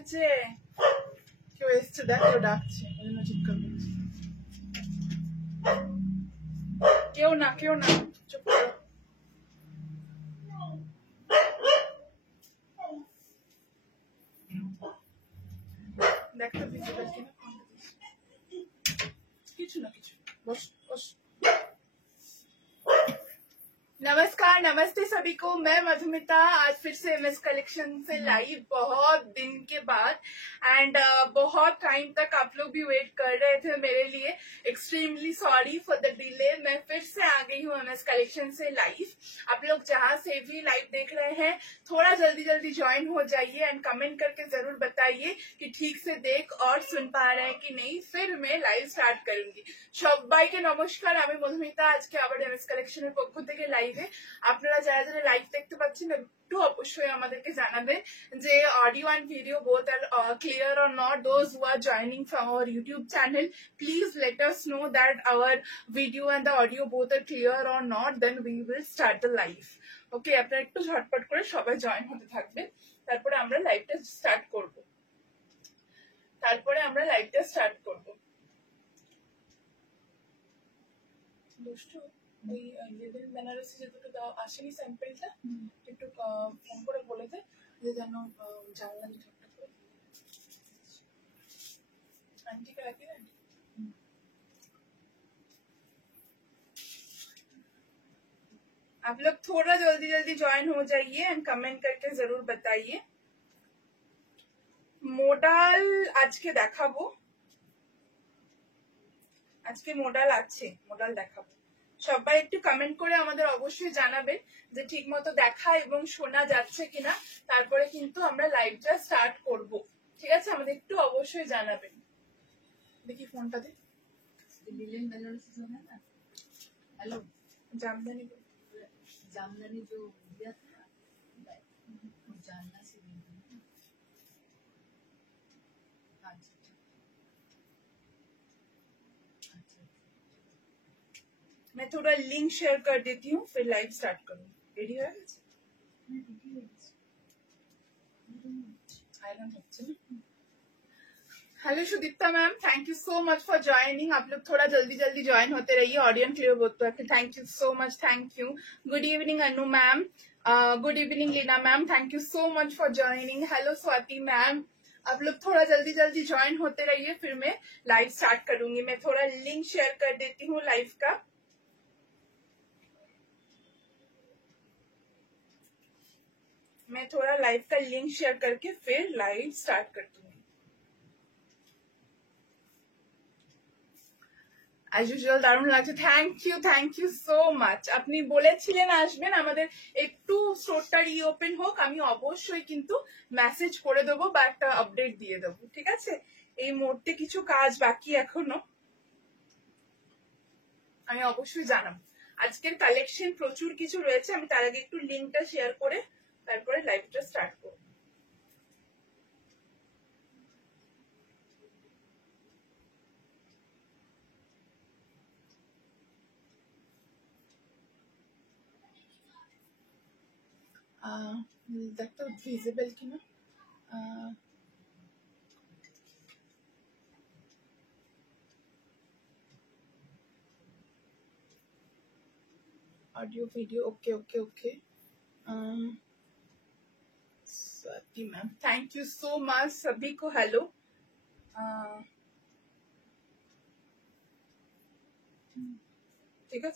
হয়েছে? কেউ এসছে, দেখ কেউ ডাকছে, ওই জন্য চিৎকার করছে। কেউ না, কেউ না, চুপ করো। দেখ তো ভিজিবল কিনা। কিছু না, কিছু। বস বস। नमस्कार, नमस्ते सभी को। मैं मधुमिता आज फिर से एमएस कलेक्शन से लाइव बहुत दिन के बाद एंड बहुत टाइम तक आप लोग भी वेट कर रहे थे मेरे लिए। Extremely sorry for the delay. मैं फिर से आ गई हूँ एमएस कलेक्शन से लाइव। आप लोग जहाँ से भी लाइव देख रहे हैं थोड़ा जल्दी जल्दी ज्वाइन हो जाइए एंड कमेंट करके जरूर बताइए कि ठीक से देख और सुन पा रहे हैं कि नहीं, फिर मैं लाइव स्टार्ट करूंगी। সবাইকে নমস্কার, আমি মধুমিতা। আজকে আবার এমএস কালেকশনের পক্ষ থেকে লাইভে। আপনারা যারা যারা লাইভ দেখতে পাচ্ছেন একটু অবশ্যই আমাদেরকে জানাবেন যে audio and video both are clear or not. Those who are joining from our YouTube channel, please let us know that our video and the audio both are clear or not, then we will start the live. Okay, আপনারা একটু ঝটপট করে সবাই join হতে থাকবেন, তারপরে আমরা লাইভটা স্টার্ট করব। দুষ্টু, ওই লেভেল বেনারসি যে দুটো দাও আসেনি স্যাম্পলটা, একটু ফোন করে বলে দে যে যেন জানলা ঝটপট করে आंटी का आती है। आप लोग थोड़ा जल्दी जल्दी ज्वाइन हो जाइए एंड कमेंट करके जरूर बताइए। मोडाल आज के দেখাবো, আজকে মোডাল আছে, মোডাল দেখাবো। সবাই একটু কমেন্ট করে আমাদের অবশ্যই জানাবেন যে ঠিক মতো দেখা এবং শোনা যাচ্ছে কিনা, তারপরে কিন্তু আমরা লাইভটা স্টার্ট করব। ঠিক আছে, আমাদের একটু অবশ্যই জানাবেন। দেখি ফোনটা দে। मिलियन बेनारसी जो है ना, हेलो, জামদানি जामदानी जो दिया था ना, वो जानना से दी थी। अच्छा अच्छा, मैं थोड़ा लिंक शेयर कर देती हूँ, फिर लाइव स्टार्ट करूँगी। रेडी हो गए? आयरन হচ্ছে না। Hello Sudipta ma'am, thank you so much for joining. आप लोग थोड़ा जल्दी जल्दी ज्वाइन होते रहिए। ऑडियंस क्लियर होता है। Thank you so much, thank you. Good evening Anu ma'am, good evening Leena ma'am, thank you so much for joining. Hello Swati ma'am, आप लोग थोड़ा जल्दी जल्दी ज्वाइन होते रहिए, फिर मैं लाइव स्टार्ट करूंगी। मैं थोड़ा लिंक शेयर कर देती हूँ लाइव का। मैं थोड़ा लाइव का लिंक शेयर करके फिर लाइव स्टार्ट करती हूँ। as usual দারুণ লাগছে। Thank you so much. আপনি বলেছিলেন আসবেন, আমাদের একটু স্টোরটা রিওপেন হোক, আমি অবশ্যই কিন্তু মেসেজ করে দেবো বা একটা আপডেট দিয়ে দেবো। ঠিক আছে, এই মুহূর্তে কিছু কাজ বাকি এখনো, আমি অবশ্যই জানাবো। আজকের কালেকশন প্রচুর কিছু রয়েছে, আমি তার আগে একটু লিঙ্কটা শেয়ার করে তারপরে লাইভটা স্টার্ট করব। দেখতে ভিজিবল কিনা। Audio video okay okay okay. Swati ma'am, thank you so much. सभी को हेलो। ठीक है,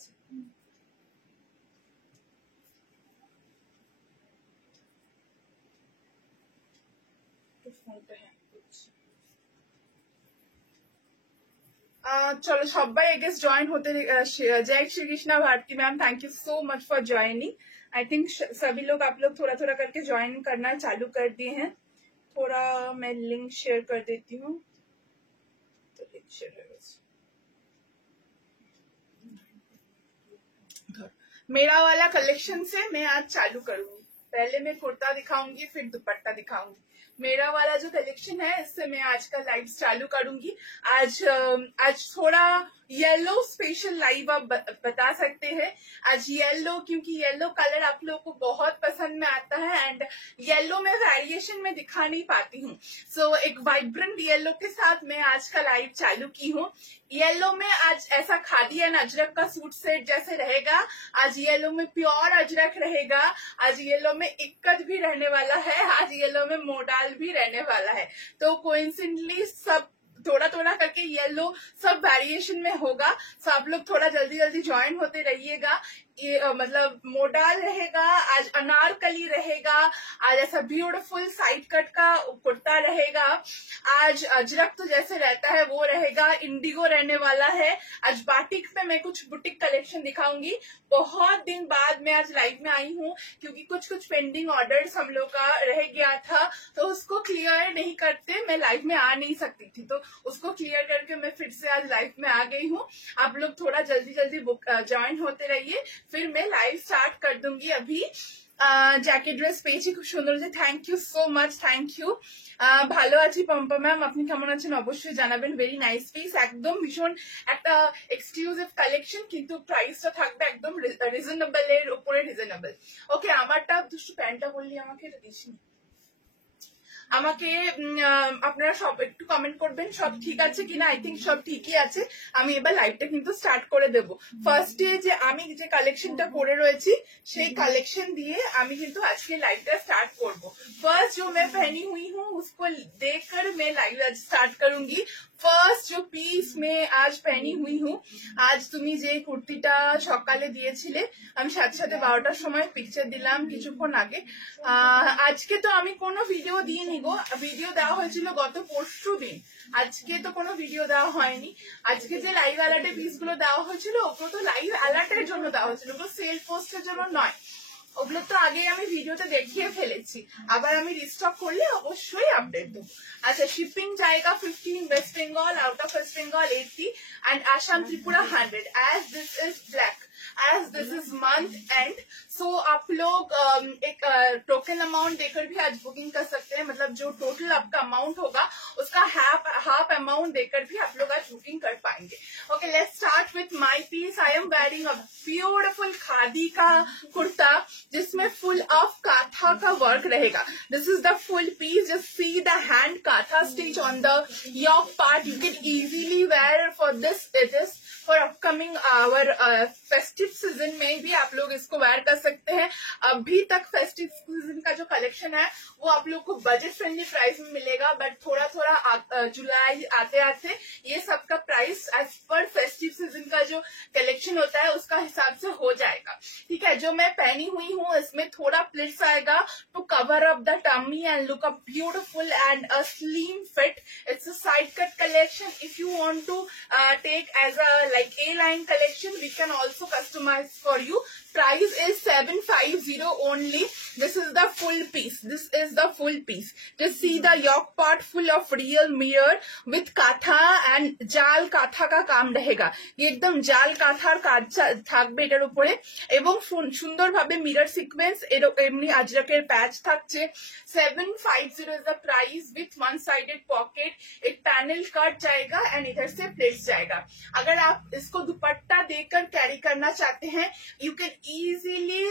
चलो सबाई आई गेस ज्वाइन होते। जय Shri Krishna Bharti ma'am, thank you so much for joining. I think सभी लोग आप लोग थोड़ा थोड़ा करके ज्वाइन करना चालू कर दिए हैं। थोड़ा मैं लिंक शेयर कर देती हूँ, तो लिंक शेयर मेरा वाला कलेक्शन से मैं आज चालू करूंगी। पहले मैं कुर्ता दिखाऊंगी, फिर दुपट्टा दिखाऊंगी। मेरा वाला जो कलेक्शन है इससे मैं आज का लाइव चालू करूंगी। आज थोड़ा येलो स्पेशल लाइव आप बता सकते हैं आज येलो, क्योंकि येलो कलर आप लोगों को बहुत पसंद में आता है एंड येलो में वेरिएशन में दिखा नहीं पाती हूँ। सो एक वाइब्रेंट येलो के साथ मैं आज का लाइव चालू की हूँ। येलो में आज ऐसा खादी एंड अजरक का सूट सेट जैसे रहेगा, आज येलो में प्योर अजरक रहेगा, आज येलो में इक्कत भी रहने वाला है, आज येलो में मोडाल भी रहने वाला है। तो कोइंसिडेंटली सब थोड़ा थोड़ा करके येलो सब वेरिएशन में होगा। सो आप लोग थोड़ा जल्दी जल्दी ज्वाइन होते रहिएगा। ये मतलब मोडाल रहेगा, आज अनारकली रहेगा, आज ऐसा ब्यूटीफुल साइड कट का कुर्ता रहेगा, आज अजरक तो जैसे रहता है वो रहेगा, इंडिगो रहने वाला है। आज बाटिक पे मैं कुछ बुटीक कलेक्शन दिखाऊंगी। बहुत दिन बाद मैं आज लाइव में आई हूँ क्योंकि कुछ कुछ पेंडिंग ऑर्डर्स हम लोग का रह गया था, तो उसको क्लियर नहीं करते मैं लाइव में आ नहीं सकती थी, तो उसको क्लियर करके मैं फिर से आज लाइव में आ गई हूँ। आप लोग थोड़ा जल्दी जल्दी ज्वाइन होते रहिए, फिर मैं लाइव स्टार्ट कर दूंगी। अभी জ্যাকেট ড্রেস পেয়েছি খুব সুন্দর, যে thank you so much, thank you. ভালো আছি পম্পা ম্যাম, আপনি কেমন আছেন অবশ্যই জানাবেন। ভেরি নাইস পিস, একদম ভীষণ একটা এক্সক্লুসিভ কালেকশন, কিন্তু প্রাইসটা থাকবে একদম রিজনেবল এর উপরে রিজনেবল। ওকে, আমারটা দুষ্টু প্যান্টটা বললি আমাকে এটা দিসনি। আমাকে আপনারা সব একটু কমেন্ট করবেন সব ঠিক আছে কিনা। আই থিঙ্ক সব ঠিকই আছে। আমি এবার লাইভটা কিন্তু স্টার্ট করে দেব। ফার্স্টে যে আমি যে কালেকশনটা পরে রয়েছি সেই কালেকशन দিয়ে আমি কিন্তু আজকে লাইভটা স্टार्ट করব। फर्स्ट जो मैं पहनी हुई हूँ उसको देखकर मैं लाइव स्टार्ट करूंगी। ফার্স্ট जो পিস मैं आज पहनी हुई हूँ, आज তুমি যে কুর্তিটা সকালে দিয়েছিলে আমি সাথে সাথে 12টার সময় পিকচার দিলাম কিছুক্ষণ আগে। আজকে তো আমি কোনো ভিডিও দিইনি গো, ভিডিও দেওয়া হয়েছিল গত পরশু দিন, আজকে তো কোনো ভিডিও দেওয়া হয়নি। আজকে যে লাইভ অ্যালার্টে পিস গুলো দেওয়া হয়েছিল ওগুলো তো লাইভ অ্যালার্টের জন্য দেওয়া হয়েছিল, ওগুলো সেল পোস্টের জন্য নয়। ওগুলো তো আগে আমি ভিডিওতে দেখিয়ে ফেলেছি, আবার আমি রিস্টক করলে অবশ্যই আপডেট দেবো। আচ্ছা, শিপিং जाएगा 15 waste Bengal, out of waste Bengal 80 and Assam Tripura 100। As this is black, as this is month end, so आप लोग एक टोकन अमाउंट देकर भी आज बुकिंग कर सकते हैं। मतलब जो टोटल आपका अमाउंट होगा उसका हाफ अमाउंट देकर भी आप लोग आज बुकिंग कर पाएंगे। Okay, let's start with my piece. I am wearing a beautiful khadi का कुर्ता जिसमें फुल ऑफ काथा का वर्क रहेगा। This is the full piece, just see the hand kantha stitch on the yoke part. You can easily wear for this, it is for upcoming our festive season में भी आप लोग इसको where कर सकते हैं। अभी तक फेस्टिव सीजन का जो कलेक्शन है वो आप लोग को बजट फ्रेंडली प्राइस में मिलेगा, बट थोड़ा थोड़ा जुलाई आते आते ये सबका price as per festive season का जो कलेक्शन होता है उसका हिसाब से हो जाएगा। ठीक है, जो मैं पहनी हुई हूँ इसमें थोड़ा प्लिट्स आएगा to cover up the tummy and look a beautiful and a slim fit. It's a side cut collection. If you want to take as a like A-line collection, we can also customize for you. Price is 750 only. This is the full piece. This is the full piece. Just see the yoke part full of real mirror with katha and jal katha का काम रहेगा। ये एकदम जाल কাঁথার কাজ থাকবে এটার উপরে এবং সুন্দরভাবে মিরর সিকোয়েন্স এমনি আজরকের প্যাচ থাকছে। 750 is the price with one sided pocket। एक पैनल कट जाएगा एंड इधर से प्लेट्स जाएगा। अगर आप इसको दुपट्टा देकर कैरी करना चाहते हैं, you can easily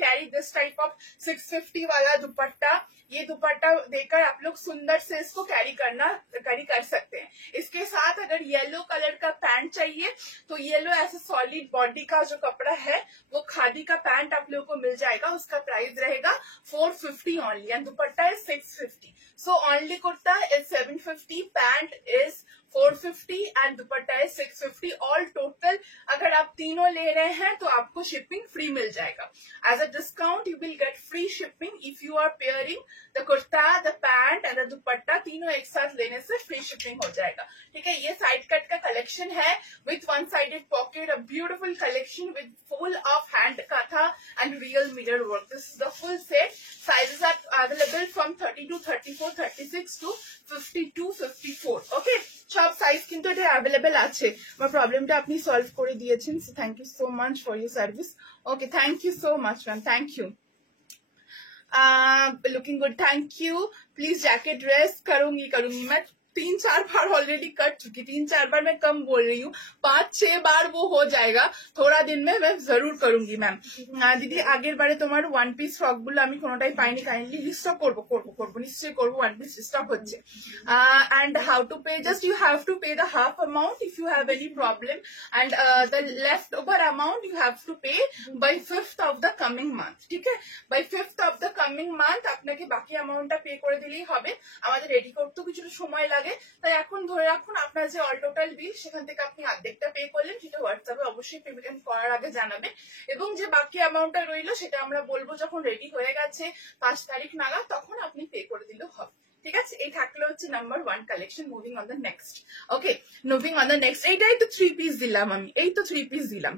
carry this type of 650 वाला दुपट्टा। ये दुपट्टा देकर आप लोग सुंदर से इसको कैरी कर सकते हैं। इसके साथ अगर येलो कलर का पैंट चाहिए तो येलो ऐसे सॉलिड बॉडी का जो कपड़ा है वो खादी का पैंट आप लोगों को मिल जाएगा। उसका प्राइस रहेगा 450 only and dupatta is 650। So only kurta is 750, pant is 450 and dupatta is 650। All total अगर आप तीनों ले रहे हैं तो आपको शिपिंग फ्री मिल जाएगा। As a discount you will get free shipping if you are pairing the kurta, the pant and the dupatta, तीनों एक साथ लेने से फ्री शिपिंग हो जाएगा। ठीक है, ये साइड कट का कलेक्शन है with one sided pocket, a beautiful collection with full of hand kantha and real mirror work. This is the full set. Sizes are available from 32, 34, 36 to 52, 54। Okay, সব size কিন্তু এটা অ্যাভেলেবেল আছে। আমার প্রবলেমটা আপনি solve করে দিয়েছেন, so thank you so much for your service. Okay, thank you so much ma'am, thank you. Looking good, thank you. Please jacket dress करूंगी मैं 3-4 बार ऑलरेडी कट चुकी, 3-4 बार मैं कम बोल रही हूँ, 5-6 बार वो हो जाएगा थोड़ा दिन में, मैं जरूर करूंगी मैम। दीदी आगे बारे तुम्हार वन पिस फ्रक गुलो आमी कोनोटाई पाइनी, काइंडली रिस्टक करबो निश्चय करबो, वन पिस रिस्टक होच्छे। And how to pay, just you have to pay the half amount if you have any problem, and the left over amount you have to pay by 5th of the coming month, ठीक है? By 5th of the coming month আপনাকে বাকি অ্যামাউন্টটা pay করে দিলেই হবে। আমাদের ready করতে কিছুটা সময় লাগে, তাই এখন ধরে রাখুন আপনার যে অল টোটাল বিল সেখান থেকে আপনি অর্ধেকটা পে করলেন, সেটা হোয়াটসঅ্যাপে অবশ্যই পেমেন্ট করার আগে জানাবেন, এবং যে বাকি অ্যামাউন্টটা রইলো সেটা আমরা বলবো যখন রেডি হয়ে গেছে 5 তারিখ নাগাদ, তখন আপনি পে করে দিলেও হবে, ঠিক আছে? এই থাকলে হচ্ছে number 1 collection. Moving on the next. Okay, moving on the next. এইটাই তো 3 পিস দিলাম আমি, এই তো 3 পিস দিলাম,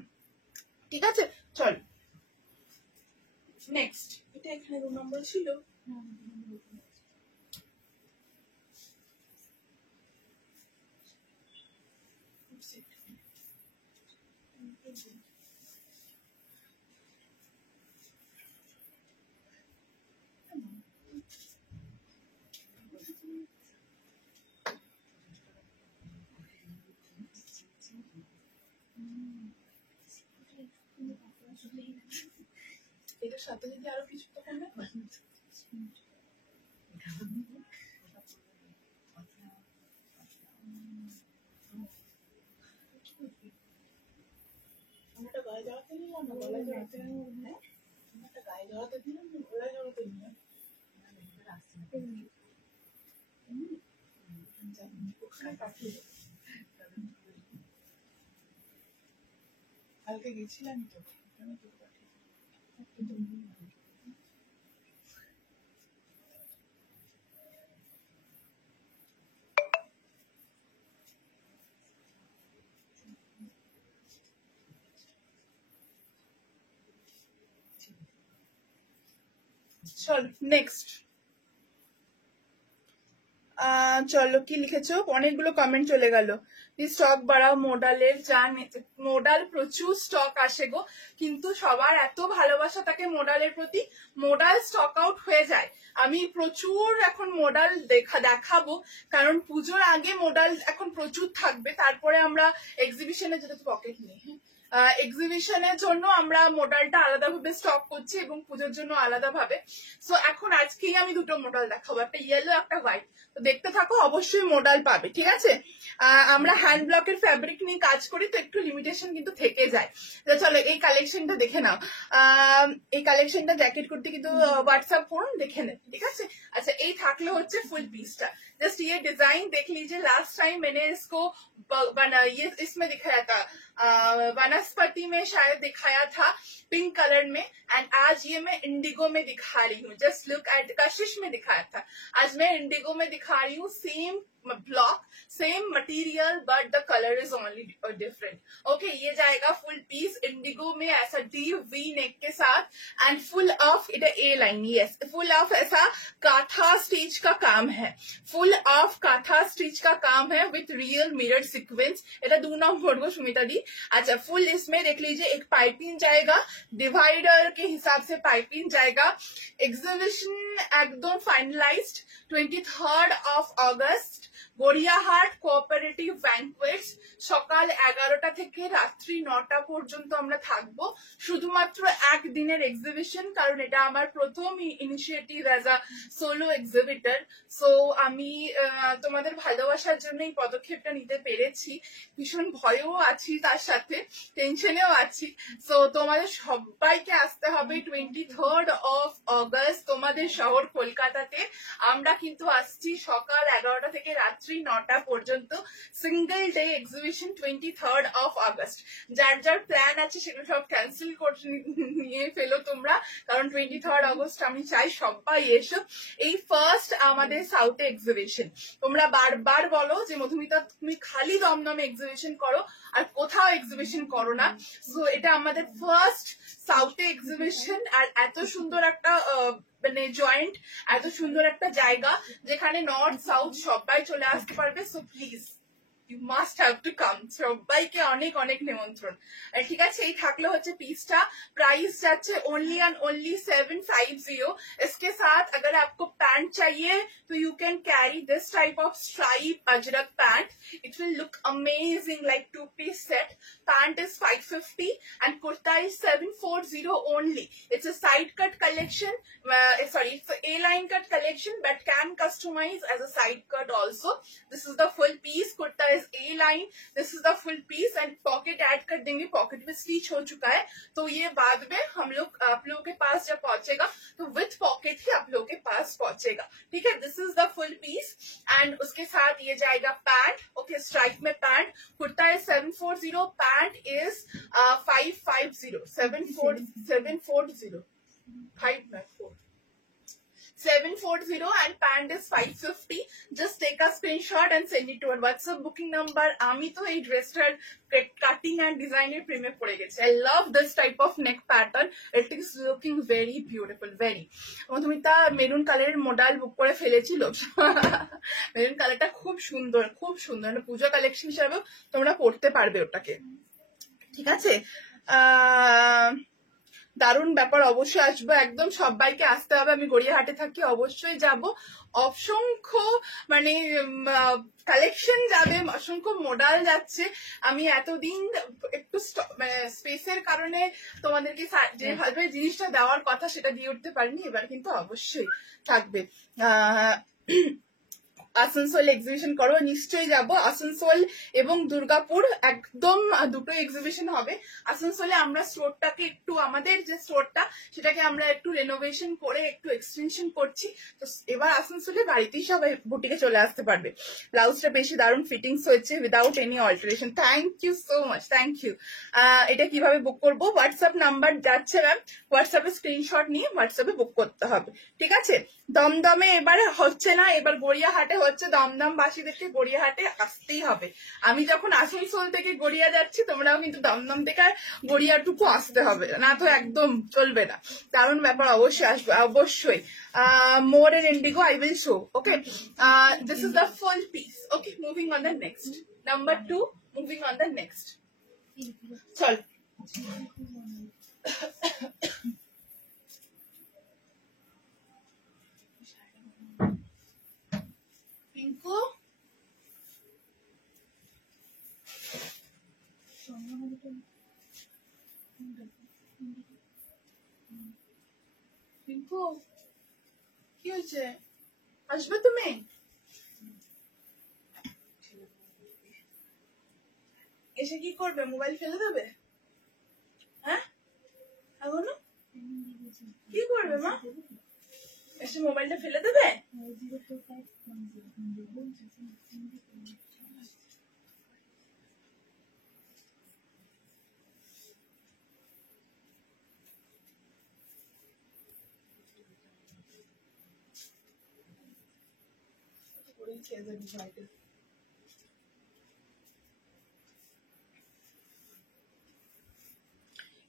ঠিক আছে? চল নেক্সট। এটা এখানে 2 নম্বর ছিল। এটার সাথে যদি আরো কিছু তখন আমরা গায়ে জড়াতে নিলাম না, গলায় জড়াতে নিলাম, হ্যাঁ আমরা গায়ে জড়াতে দিলাম না, গলায় জড়াতে নিলাম। কালকে গেছিলাম তো, চল নেক্সট। চলো কি লিখেছো, অনেকগুলো কমেন্ট চলে গেল। স্টক বাড়াও মোডালের, যা মোডাল প্রচুর স্টক আসে গো, কিন্তু সবার এত ভালোবাসা থাকে মোডালের প্রতি, মোডাল স্টক আউট হয়ে যায়। আমি প্রচুর এখন মোডাল দেখাবো, কারণ পুজোর আগে মোডাল এখন প্রচুর থাকবে, তারপরে আমরা এক্সিবিশনে যেটা পকেট নিয়ে এক্সিবিশনের জন্য আমরা মোডালটা আলাদাভাবে স্টক করছি এবং পুজোর জন্য আলাদাভাবে। সো এখন আজকেই আমি 2টো মোডাল দেখাবো, একটা ইয়েলো একটা হোয়াইট, তো দেখতে থাকো, অবশ্যই মোডাল পাবে, ঠিক আছে? আমরা হ্যান্ড ব্লকের ফ্যাব্রিক নিয়ে কাজ করি, তো একটু লিমিটেশন কিন্তু থেকে যায়। তো চলো এই কালেকশনটা দেখে নাও। এই কালেকশনটা জ্যাকেট কুর্তি কিন্তু হোয়াটসঅ্যাপ করুন, দেখে নেন, ঠিক আছে? अच्छा ये থাকলে হচ্ছে ফুল পিসটা। जस्ट ये डिजाइन देख लीजिए, लास्ट टाइम मैंने इसको ये इसमें दिखाया था, वनस्पति में शायद दिखाया था पिंक कलर में, एंड आज ये मैं इंडिगो में दिखा रही हूँ। जस्ट लुक एट, कशिश में दिखाया था, आज मैं इंडिगो में दिखा रही हूँ। Same block same material but the colour is only different. Okay, ये जाएगा फुल पीस इंडिगो में, ऐसा डीप वी नेक के साथ, एंड फुल ऑफ इधर ए लाइन, यस फुल ऑफ ऐसा काथा स्टिच का काम है, फुल ऑफ काथा स्टिच का काम है विथ रियल मिरर सीक्वेंस। এটা 2 নম্বর গো সুমিতা दी। अच्छा फुल इसमें देख लीजिए एक पाइपिंग जाएगा, डिवाइडर के हिसाब से पाइपिंग जाएगा। एग्जीबिशन एकदम finalised 23rd of August Gariahat cooperative banquets, সকাল 11টা থেকে রাত্রি 9টা পর্যন্ত আমরা থাকবো। শুধুমাত্র একদিনের এক্সিবিশন, কারণ এটা আমার প্রথম initiative as a solo exhibitor. So আমি তোমাদের ভালোবাসার জন্য এই পদক্ষেপটা নিতে পেরেছি, ভীষণ ভয়েও আছি, তার সাথে টেনশনেও আছি। সো তোমাদের সবাইকে আসতে হবে 23rd of August তোমাদের শহর কলকাতাতে। আমরা কিন্তু আসছি সকাল 11টা থেকে রাত্রি 9টা পর্যন্ত, single day exhibition 23rd of August। যার যার প্ল্যান আছে সেগুলো সব ক্যান্সেল করে নিয়ে ফেলো তোমরা, কারণ 23rd August আমি চাই সবাই এসো। এই ফার্স্ট আমাদের সাউথে এক্সিবিশন। তোমরা বারবার বলো যে মধুমিতা তুমি খালি দমদমে এক্সিবিশন করো আর কোথাও এক্সিবিশন করো না, সো এটা আমাদের ফার্স্ট সাউথে এক্সিবিশন। আর এত সুন্দর একটা মানে জয়েন্ট, এত সুন্দর একটা জায়গা যেখানে নর্থ সাউথ সবাই চলে আসতে পারবে। So please you must have to come, সবাইকে অনেক অনেক নিমন্ত্রণ। ঠিক আছে, এই থাকলো হচ্ছে পিসটা, प्राइस जाच्छे ओनली एंड ओनली 750। इसके साथ अगर आपको पैंट चाहिए तो you can carry this type of stripe Ajrak pant, it will look amazing like 2-piece set। Pant is 550 and kurta is 740 only। it's a side cut collection, sorry, it's a A-line cut collection but can customize as a side cut also। this is the full piece, kurta is A-line, this is the full piece and pocket add कर देंगे, pocket में stitch हो चुका है तो ये बाद में हम लोग आप लोगों के पास जब पहुंचेगा तो विथ पॉकेट ही आप लोगों के पास पहुंचेगा। ठीक है, this is the full piece and उसके साथ ये जाएगा पैंट। ओके, स्ट्राइक में pant, kurta is 740, pant is 550, 740 and pant is 550। just take a screenshot and send it to our WhatsApp booking number। আমি তো এই ড্রেসটার কাটিং এন্ড ডিজাইনের প্রেমে পড়ে গেছি। I love this type of neck pattern, it is looking very beautiful, very। Madhumita maroon কালারের model বুক করে ফেলেছিল। মেরুন কালারটা খুব সুন্দর, খুব সুন্দর, পূজা কালেকশন হিসাবে তোমরা পড়তে পারবে ওটাকে। ঠিক আছে, দারুণ ব্যাপার, অবশ্যই আসবো, একদম সবাইকে আসতে হবে। আমি গড়িয়াহাটে থাকি, অবশ্যই যাব। অসংখ্য মানে কালেকশন যাবে, অসংখ্য মডেল যাচ্ছে। আমি এতদিন একটু স্পেসের কারণে তোমাদেরকে যেভাবে জিনিসটা দেওয়ার কথা সেটা দিয়ে উঠতে পারিনি, এবার কিন্তু অবশ্যই থাকবে। আসানসোল এক্সিবিশন করো, নিশ্চয়ই যাব। আসানসোল এবং দুর্গাপুর একদম দুটো এক্সিবিশন হবে। আসানসোলে আমরা স্টোরটাকে একটু, আমাদের যে স্টোরটা সেটাকে আমরা একটু রেনোভেশন করে একটু এক্সটেনশন করছি, তো এবার আসানসোলে বাড়িতেই সবাই বুটিকে চলে আসতে পারবে। ব্লাউজটা বেশি দারুণ ফিটিংস হয়েছে without any alteration. Thank you so much, thank you. এটা কিভাবে বুক করবো? হোয়াটসঅ্যাপ নাম্বার যাচ্ছে ম্যাম, হোয়াটসঅ্যাপে স্ক্রিনশট নিয়ে হোয়াটসঅ্যাপে বুক করতে হবে। ঠিক আছে, দমদমে এবার হচ্ছে না, এবার গড়িয়াহাটে হচ্ছে। দমদম বাসীদেরকে গড়িয়াহাটে আসতেই হবে। আমি যখন আসানসোল থেকে গড়িয়া যাচ্ছি, তোমরাও কিন্তু দমদম থেকে গড়িয়াটুকু আসতে হবে, না তো একদম চলবে না। দারুণ ব্যাপার, অবশ্যই আসবে, অবশ্যই। more in indigo I will show। okay, this is the full piece। okay, moving on the next, number 2, moving on the next। চল পিঙ্কু, পিঙ্কু কি হয়েছে? আসবে তুমি? এসে কি করবে? মোবাইল ফেলে দেবে? হ্যাঁ, এখনো কি করবে মা? এসে মোবাইলটা ফেলে দেবে?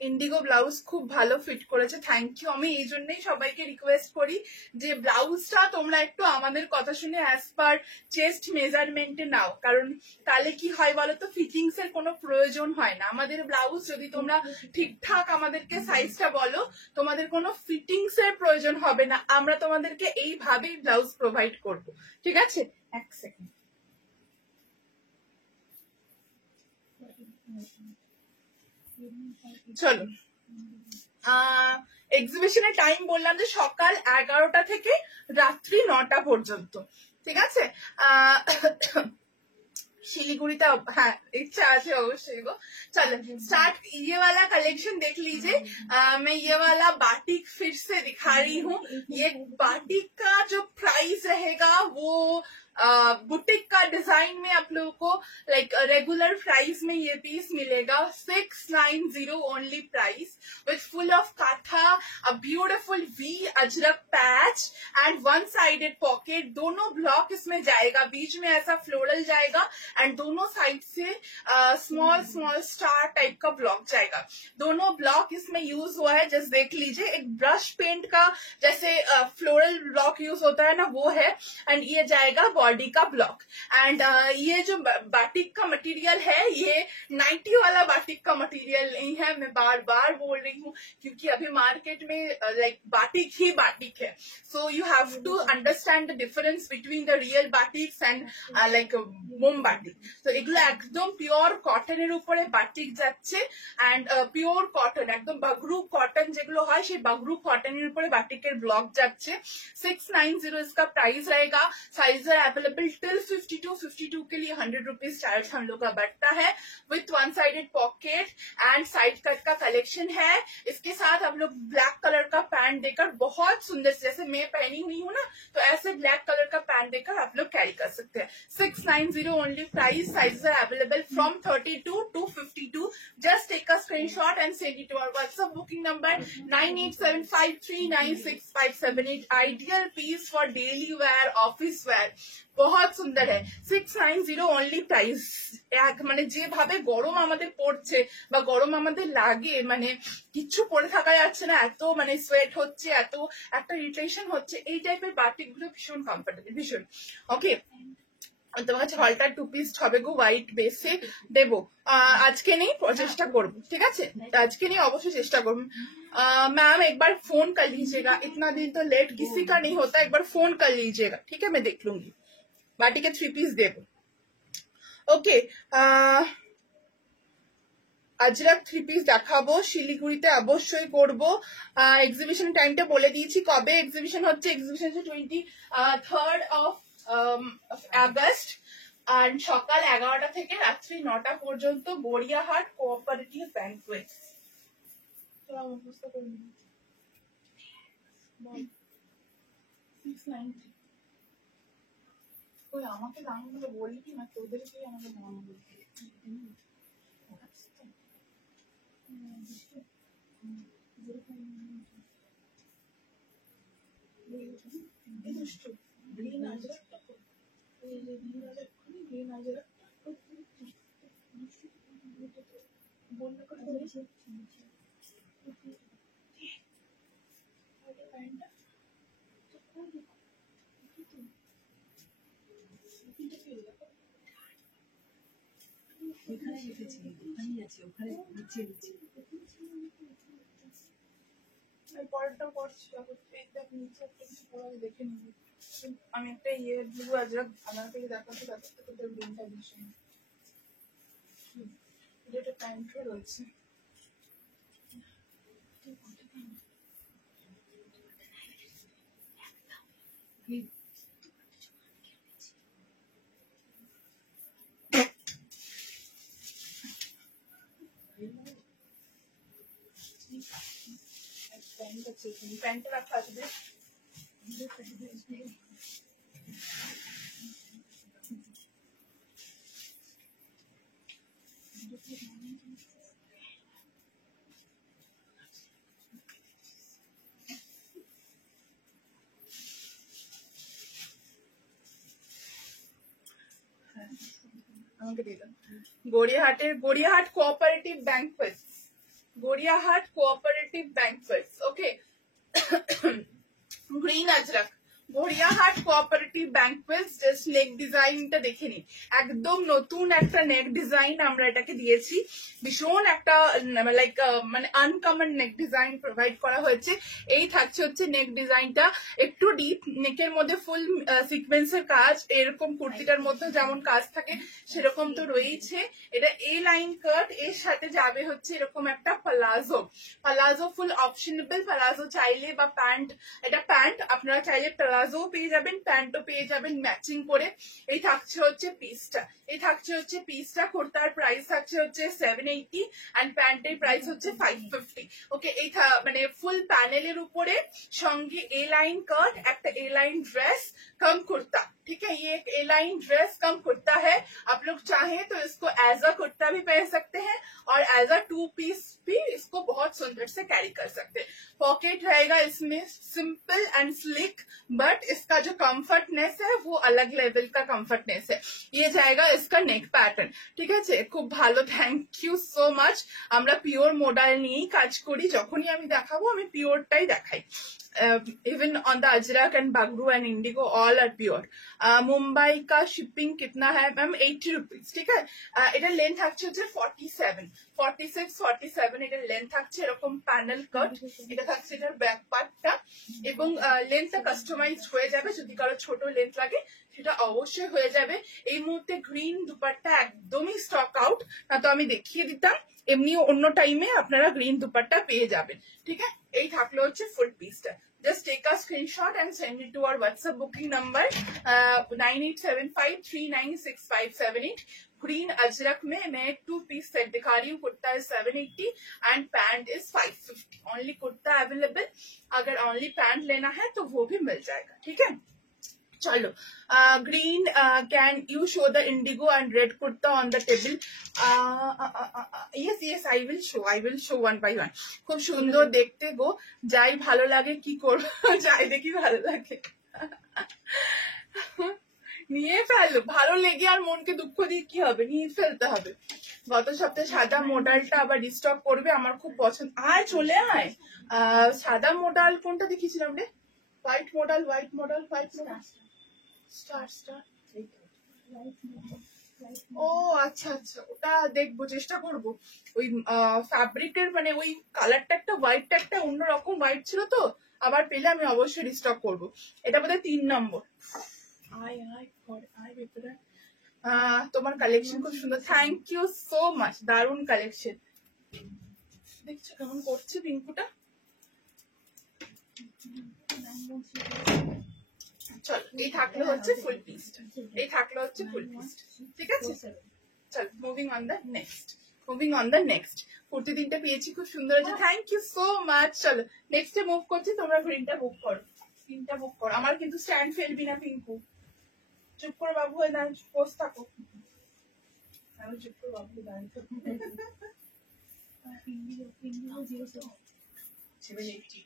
ইন্ডিগো ব্লাউজ খুব ভালো ফিট করেছে, থ্যাংক ইউ। আমি এই জন্যই সবাইকে রিকোয়েস্ট করি যে ব্লাউজটা তোমরা একটু আমাদের কথা শুনে অ্যাজ পার চেস্ট মেজারমেন্টে নাও, কারণ তাহলে কি হয় বলো তো, ফিটিংস এর কোনো প্রয়োজন হয় না। আমাদের ব্লাউজ যদি তোমরা ঠিকঠাক আমাদেরকে সাইজটা বলো, তোমাদের কোনো ফিটিংস এর প্রয়োজন হবে না, আমরা তোমাদেরকে এইভাবেই ব্লাউজ প্রোভাইড করব। ঠিক আছে, এক সেকেন্ড। চলো, এক্সিবিশনের টাইম বললাম যে সকাল 11টা থেকে রাত্রি 9টা পর্যন্ত। ঠিক আছে, শিলিগুড়িতে हाँ इच्छा আছে অবশ্যই গো। चलो स्टार्ट, ये वाला कलेक्शन देख लीजिए। मैं ये वाला बाटिक फिर से दिखा रही हूँ। ये बाटिक का जो प्राइस रहेगा वो बुटीक का डिजाइन में आप लोगों को लाइक रेगुलर प्राइस में ये पीस मिलेगा 690 only price, with full of kantha, a beautiful V Ajrakh patch and one sided pocket. दोनों ब्लॉक इसमें जाएगा, बीच में ऐसा फ्लोरल जाएगा एंड दोनों साइड से स्मॉल स्मॉल स्टार टाइप का ब्लॉक जाएगा। दोनों ब्लॉक इसमें यूज हुआ है, जस्ट देख लीजिए। एक ब्रश पेंट का जैसे फ्लोरल ब्लॉक यूज होता है ना, वो है। एंड ये जाएगा बॉडी का ब्लॉक। एंड ये जो बाटिक का मटेरियल है ये नाइटी वाला बाटिक का मटेरियल नहीं है, मैं बार बार बोल रही हूँ, क्योंकि अभी मार्केट में लाइक बाटिक ही बाटिक है। So you have to understand the difference between the real batiks and like mom batik. तो এগুলো একদম পিওর কটনের উপরে বাটিক যাচ্ছে एंड পিওর কটন একদম বাগরু কটন যেগুলো হয় সেই বাগরু কটনের উপরে বাটিকের ব্লক যাচ্ছে। 690 इसका प्राइस रहेगा। साइज अवेलेबल टिल 52 के लिए 100 रुपीज चार्ज हम लोग का बढ़ता है with one sided pocket and side cut का कलेक्शन है। इसके साथ हम लोग ब्लैक कलर का पैंट देकर बहुत सुंदर, जैसे मैं पहनी हुई हूँ ना, तो ऐसे ब्लैक कलर का पैंट देकर आप लोग कैरी कर सकते हैं। 690 only price. Sizes are available from 32 to 52। Just take a screenshot and send it to our WhatsApp booking number 9875396578। Ideal piece for daily wear, office wear, बहुत सुंदर है। 690 ओनली प्राइस। মানে যেভাবে গরম আমাদের পড়ছে বা গরম আমাদের লাগে, মানে কিচ্ছু পরে থাকা যাচ্ছে না, এত মানে সোয়েট হচ্ছে, এত একটা ইরিটেশন হচ্ছে, এই টাইপের বাটিক গুলো ভীষণ কমফোর্টেবল, ভীষণ। ওকে, তোমার কাছে হলটা 2 পিস হবে গো, হোয়াইট বেসে দেবো। আজকে নেই, চেষ্টা করবো, ঠিক আছে? আজকে নেই, অবশ্যই চেষ্টা করবো। मैम एक बार फोन कर लीजिएगा, इतना दिन तो लेट किसी का नहीं होता, एक बार फोन कर लीजिएगा, ठीक है? मैं देख लूंगी। बाटी के 3 পিস দেবো। ওকে, আজরাক 3 পিস দেখাবো, শিলিগুড়িতে অবশ্যই করবো। এক্সিবিশন টাইমটা বলে দিয়েছি, কবে এক্সিবিশন হচ্ছে। এক্সিবিশন হচ্ছে 23rd of আগস্ট, আর সকাল 11টা থেকে রাত্রি 9টা পর্যন্ত গড়িয়াহাট কোঅপারেটিভ ব্যাংকুয়েট। ওই আমাকে দামগুলো বলবি না, তোদেরকেই আমাকে দাম বলতে। ওখানে রেখেছি, ওখানেই আছে, ওখানে নিচে নিচে। পরেরটাও করছি, দেখে নিবি। আমি একটা ইয়ে ব্লু আজরাক আমার থেকে দেখাচ্ছি, তাদের থেকে তোর গ্রিনটা ভীষণ, এটা প্যান্টও রয়েছে। প্যান্ট রাখা আছে। আমাকে দিয়ে দাও। Gariahat cooperative banquets, Gariahat cooperative banquets. Okay, green Ajrak, Gariahat cooperative banquets. Just neck ডিজাইনটা দেখে নিন, একদম নতুন একটা নেক ডিজাইন আমরা এটাকে দিয়েছি। ভীষণ একটা লাইক মানে আনকমন নেক ডিজাইন প্রোভাইড করা হয়েছে। এই থাকছে হচ্ছে নেক ডিজাইনটা, একটু ডিপ নেকের মধ্যে ফুল সিকোয়েন্সের কাজ, এরকম কুর্তিটার মধ্যে যেমন কাজ থাকে সেরকম তো রয়েছে। এটা এ লাইন কাট, এর সাথে যাবে হচ্ছে এরকম একটা প্লাজো। প্লাজো ফুল অপশনেবল, প্লাজো চাইলে বা প্যান্ট, এটা প্যান্ট, আপনারা চাইলে প্লাজো পেয়ে যাবেন, প্যান্টও পেয়ে যাবেন ম্যাচিং করে। এই থাকছে হচ্ছে পিসটা, এই থাকছে হচ্ছে পিসটা। কুর্তার প্রাইস থাকছে হচ্ছে 780 এন্ড প্যান্টের প্রাইস হচ্ছে 550। ওকে, এই মানে ফুল প্যানেলের উপরে সঙ্গে ए लाइन कट, একটা ए लाइन ड्रेस कम कुर्ता, ठीक है? ये एक ए लाइन ड्रेस कम कुर्ता है। आप लोग चाहें तो इसको एज अ कुर्ता भी पहन सकते हैं और एज अ 2 पीस भी इसको बहुत सुंदर से कैरी कर सकते हैं। पॉकेट रहेगा इसमें, सिंपल एंड स्लिक, बट इसका जो कंफर्टनेस है वो अलग लेवल का कंफर्टनेस है। ये जाएगा इसका नेक पैटर्न, ঠিক আছে? খুব ভালো, থ্যাংক ইউ সো মাচ। আমরা পিওর মডেল নিয়েই কাজ করি, যখনই আমি দেখাবো আমি পিওরটাই দেখাই। Even on the Ajrak and Bagru and indigo all are pure. Mumbai का शिपिंग कितना है मैम? 80 रुपीज। ठीक है, এটার লেন্থ থাকছে হচ্ছে 47, 46, 47 এটার লেন্থ থাকছে। এরকম প্যানেল কাট, এটা থাকছে এটার ব্যাক পার্টটা, এবং লেন্থটা কাস্টমাইজ হয়ে যাবে। যদি কারো ছোট লেন্থ লাগে সেটা অবশ্যই হয়ে যাবে। এই মুহূর্তে গ্রিন দুপাট্টা একদমই স্টক আউট, না তো আমি দেখিয়ে দিতাম। এমনি অন্য টাইমে আপনারা গ্রিন দুপাট্টা পেয়ে যাবেন। ঠিক আছে, এই থাকলো হচ্ছে ফুল পিসটা। Just take a screenshot and send it to our WhatsApp booking number 9875396578। Green Ajrak में मैं 2 पीस सेट दिखा रही हूँ। कुर्ता है 780 and pant is 550। Only kurta available, अगर ओनली पैंट लेना है तो वो भी मिल जाएगा। ठीक है, चलो green can you show the Indigo and red kurta on the table? yes I will show one by one। খুব সুন্দর দেখতে গো, যাই ভালো লাগে কি করবো, যাই দেখি ভালো লাগে নিয়ে ফেলো। ভালো লেগে আর মনকে দুঃখ দিয়ে কি হবে, নিয়ে ফেলতে হবে। গত সপ্তাহে সাদা মডেলটা আবার রিস্টক করবে, আমার খুব পছন্দ। আয় চলে আয়। সাদা মডেল কোনটা দেখিয়েছিলাম রে? White model, white model, white model, star star. ও আচ্ছা আচ্ছা, ওটা দেখবো, চেষ্টা করবো। ওই ফ্যাব্রিকের মানে ওই কালারটা একটা হোয়াইটটা একটা অন্যরকম হোয়াইট ছিল, তো আবার পেলে আমি অবশ্যই রিস্টক করবো। এটা বোধহয় 3 নম্বর। তোমার কালেকশন খুব সুন্দর, থ্যাংক ইউ সো মাচ, দারুণ কালেকশন। দেখছো কেমন করছে পিঙ্কুটা? চলো, এই থাকলো হচ্ছে ফুল পিসটা, এই থাকলো হচ্ছে ফুল পিসটা। ঠিক আছে, চলো moving on the next, moving on the next. Kurti 3টা পেয়েছি, খুব সুন্দর হয়েছে, থ্যাংক ইউ সো মাচ। চলো নেক্সটে মুভ করছি, তোমরা গ্রিনটা বুক করো, গ্রিনটা বুক করো। আমার কিন্তু স্ট্যান্ড ফেলবি না পিঙ্কু, চুপ করে বাবু হয়ে দাঁড়, পোস্ট থাকো। আমি চুপ করে বাবু দাঁড়িয়ে থাকো। 780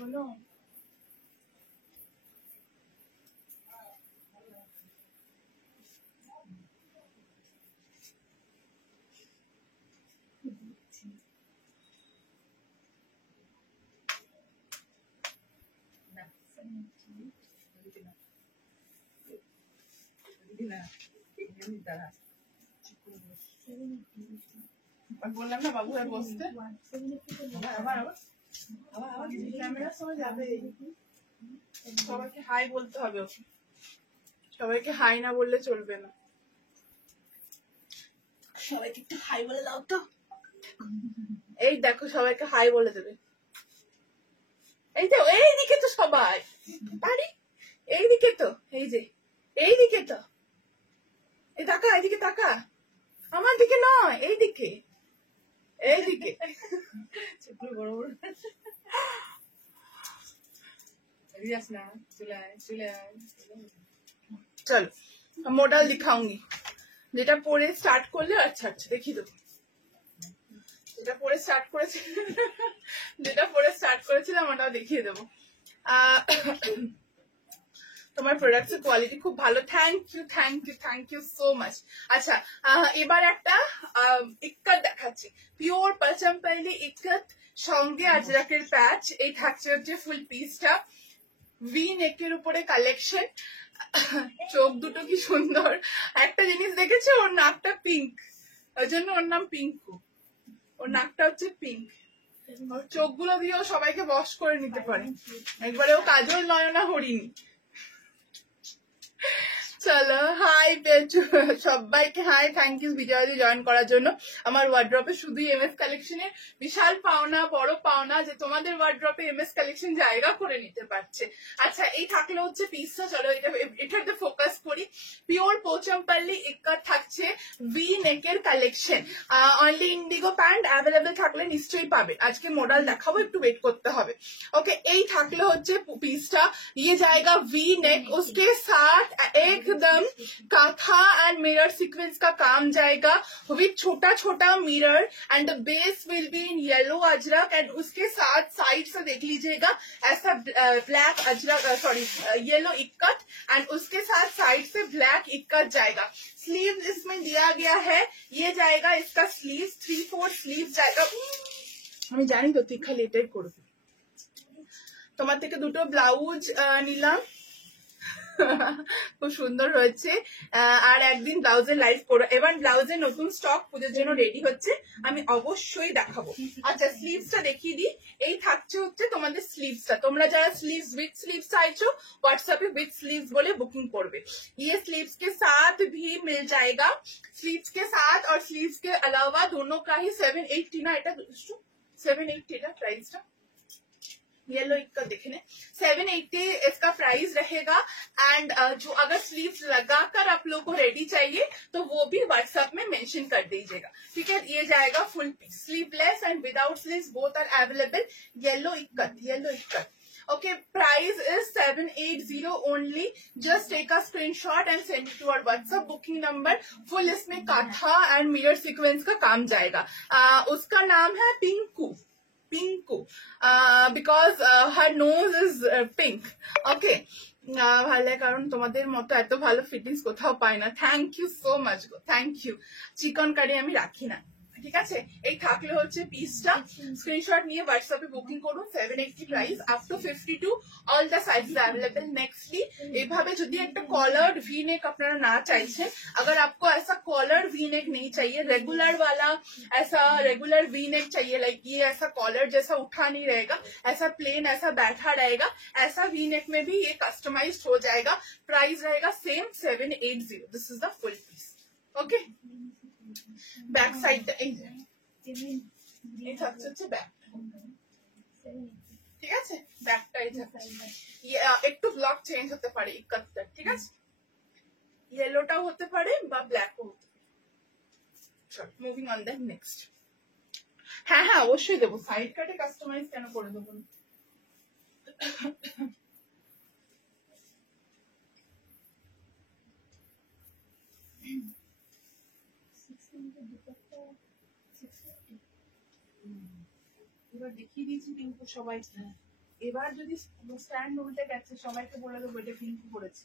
বলো। বললাম না বাবু আর বসতে, ক্যামেরার সময় যাবে। সবাইকে হাই বলতে হবে, সবাইকে হাই না বললে চলবে না। সবাইকে একটু হাই বলে দাও তো। এই দেখো, সবাইকে হাই বলে দেবে। এই তো এইদিকে তো সবাই, আরে এইদিকে তো, এই যে এইদিকে তো, এই তাকা, এইদিকে তাকা, আমার দিকে নয়, এইদিকে, এইদিকে। বড় বড় चलो मॉडल दिखाऊंगी, যেটা পরে স্টার্ট করলে। আচ্ছা আচ্ছা দেখিয়ে দেবো, যেটা পরে স্টার্ট করেছিলাম ওটাও দেখিয়ে দেবো। তোমার প্রোডাক্টের কোয়ালিটি খুব ভালো, thank you thank you thank you so much. আচ্ছা এবার একটা ইক্কত দেখাচ্ছি, পিওর পাচামপাল্লি ইক্কত, সঙ্গে আজরাকের প্যাচ। এই থাকছে হচ্ছে ফুল পিসটা, ভি নেকের উপরে কালেকশন। চোখ দুটো কি সুন্দর। একটা জিনিস দেখেছো, ওর নাকটা পিঙ্ক, ওই জন্য ওর নাম পিঙ্কু। ওর নাকটা হচ্ছে পিঙ্ক, ওর চোখগুলো দিয়েও সবাইকে বশ করে নিতে পারে, একবারে ও কাজল নয়না হরিণী। চলো হাই সবাইকে হাই, থ্যাংক ইউ ভিডিওতে জয়েন করার জন্য। আমার ওয়ার্ড্রপে শুধু এমএস কালেকশনের বিশাল পাওনা, বড় পাওনা যে তোমাদের ওয়ার্ড্রপে এমএস কালেকশন জায়গা করে নিতে পারছে। আচ্ছা এই থাকলে হচ্ছে পিসটা, চলো এটাতে ফোকাস করি। পিওর পোচামপাল্লি ইক্কত থাকছে, ভি নেকের collection, only Indigo pant available থাকলে নিশ্চয়ই পাবে। আজকে মডেল দেখাবো, একটু ওয়েট করতে হবে। ওকে এই থাকলে হচ্ছে পিসটা, ये जाएगा वी नेक, उसके साथ एकदम काथा एंड मिरर सीक्वेंस का काम जाएगा विथ छोटा छोटा mirror and the base will be in yellow Ajrak and उसके साथ साइड से देख लीजिएगा ऐसा black Ajrak, sorry yellow ikat and उसके साथ साइड से ब्लैक इक्कत जाएगा। स्लीव इसमें दिया गया है, ये जाएगा इसका स्लीव 3/4 स्लीव जाएगा। আমি জানি তো তুই খালি এটাই করবি। তোমার থেকে দুটো ব্লাউজ নিলাম, খুব সুন্দর হয়েছে। আর একদিন ব্লাউজের লাইভ করো। এবার ব্লাউজের নতুন স্টক পুজোর জন্য রেডি হচ্ছে, আমি অবশ্যই দেখাবো। আচ্ছা স্লিভসটা দেখিয়ে দিই। এই থাকছে হচ্ছে তোমাদের স্লিভসটা। তোমরা যারা স্লিভস উইথ স্লিভস চাইছো व्हाट्सएप उइथ स्लीव्स बोले बुकिंग করবে। ये स्लीव्स के साथ भी मिल जाएगा, स्लीव्स के साथ और स्लीव्स के अलावा दोनों का ही 780 ना, এটা 780 এটা प्राइसটা येलो का देखे 780 इसका प्राइस रहेगा। एंड जो अगर स्लीव्स लगाकर आप लोग को रेडी चाहिए तो वो भी व्हाट्सएप में मेंशन कर दीजिएगा, ठीक है। ये जाएगा full piece, sleeveless and without sleeves both are available. Yellow ikat okay, price is 780 only. Just take a screenshot and send it to our WhatsApp booking number. full इसमें काथा एंड मिरर सीक्वेंस का काम जाएगा। उसका नाम है Pinku because her nose is pink. Okay ভালো, কারণ তোমাদের মতো এত ভালো ফিটিংস কোথাও পাই না। থ্যাংক ইউ সো মাচ গো, থ্যাংক ইউ। চিকন কারি আমি রাখি না, ঠিক আছে। এই থাকলে হচ্ছে পিসটা, স্ক্রিনশট নিয়ে হোয়াটসঅ্যাপে বুকিং করুন। 780 price, up to 52 all the sizes available. Nextly এইভাবে যদি একটা कॉलर्ड वी नेक আপনারা না চাইছেন, अगर आपको ऐसा कॉलर्ड वी नेक नहीं चाहिए, रेगुलर वाला ऐसा रेगुलर वी नेक चाहिए, लाइक ये ऐसा कॉलर जैसा उठा नहीं रहेगा, ऐसा प्लेन ऐसा बैठा रहेगा, ऐसा वी नेक में भी ये कस्टमाइज्ड हो जाएगा। प्राइस रहेगा same 780। This is the full piece. Okay back সাইডটা এই হচ্ছে ব্যাক, ঠিক আছে। ব্যাকটা এই একটু ব্লক চেঞ্জ হতে পারে 71, ঠিক আছে। ইয়েলোটাও হতে পারে বা ব্ল্যাকও হতে পারে। চল মুভিং অন দ্য নেক্সট। হ্যাঁ হ্যাঁ অবশ্যই দেবো, সাইড কাটে কাস্টমাইজ কেন করে দেবো না। এবার দেখিয়ে দিয়েছি পিঙ্কু সবাই। এবার যদি স্ট্যান্ড উল্টে গেছে সবাইকে বলে দেবো এটা পিঙ্কু করেছে,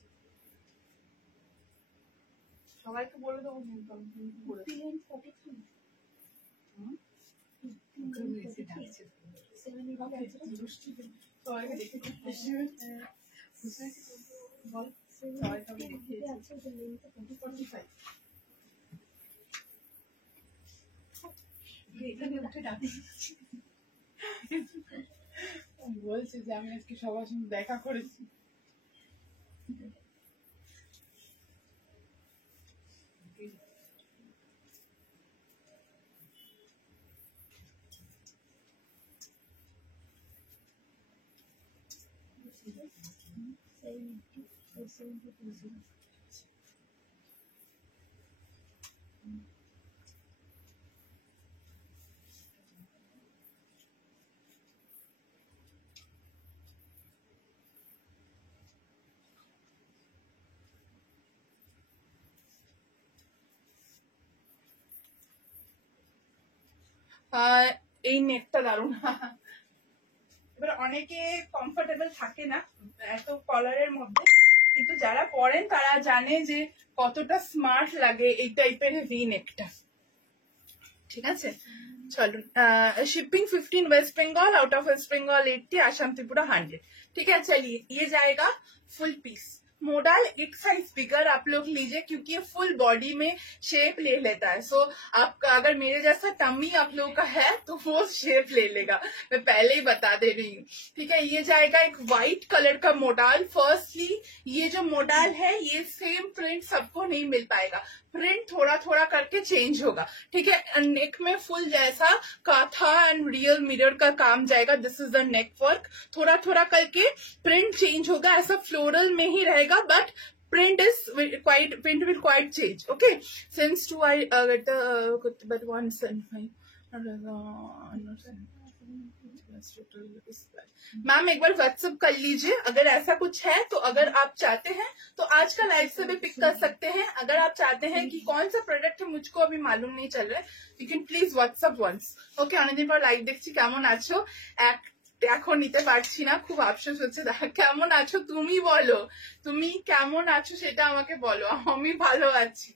সবাইকে বলে দেবো পিঙ্কু করেছে। সবাইকে দেখে বল, সবাইকে আমি দেখিয়েছি 45। বলছে যে আমি আজকে সবার সঙ্গে দেখা করেছি। এই নেকটা দারুণ। এবার অনেকে কমফোর্টেবল থাকে না এত কলারের মধ্যে, কিন্তু যারা পরেন তারা জানে যে কতটা স্মার্ট লাগে এই টাইপের ভি নেকটা, ঠিক আছে। চলো shipping 15 waste Bengal, out of waste Bengal 80, Assam Tripura 100, ठीक है। चलिए ये जाएगा फुल पीस। मोडल एक साइज बिगर आप लोग लीजिए क्योंकि ये फुल बॉडी में शेप ले लेता है। सो आपका अगर मेरे जैसा टमी आप लोगों का है तो वो शेप ले लेगा, मैं पहले ही बता दे रही हूँ, ठीक है। ये जाएगा एक व्हाइट कलर का मोडल। फर्स्टली ये जो मोडल है ये सेम प्रिंट सबको नहीं मिल पाएगा, प्रिंट थोड़ा थोड़ा करके चेंज होगा, ठीक है। नेक में फुल जैसा काथा एंड रियल मिरर का काम जाएगा। This is the neck work, थोड़ा थोड़ा करके प्रिंट चेंज होगा, ऐसा फ्लोरल में ही रहेगा but print will quite change, okay. Since to I get but once and ma'am एक बार व्हाट्सएप कर लीजिए अगर ऐसा कुछ है तो। अगर आप चाहते हैं तो आज का लाइव से भी पिक कर सकते हैं। अगर आप चाहते हैं कि कौन सा प्रोडक्ट है मुझको अभी मालूम नहीं चल रहा है, you can please WhatsApp once, okay. অনেকদিন পর লাইভ দেখছি, কেমন আছো? এখন নিতে পারছি না, খুব আফসোস হচ্ছে। কেমন আছো তুমি বলো, তুমি কেমন আছো সেটা আমাকে বলো। আমি ভালো আছি,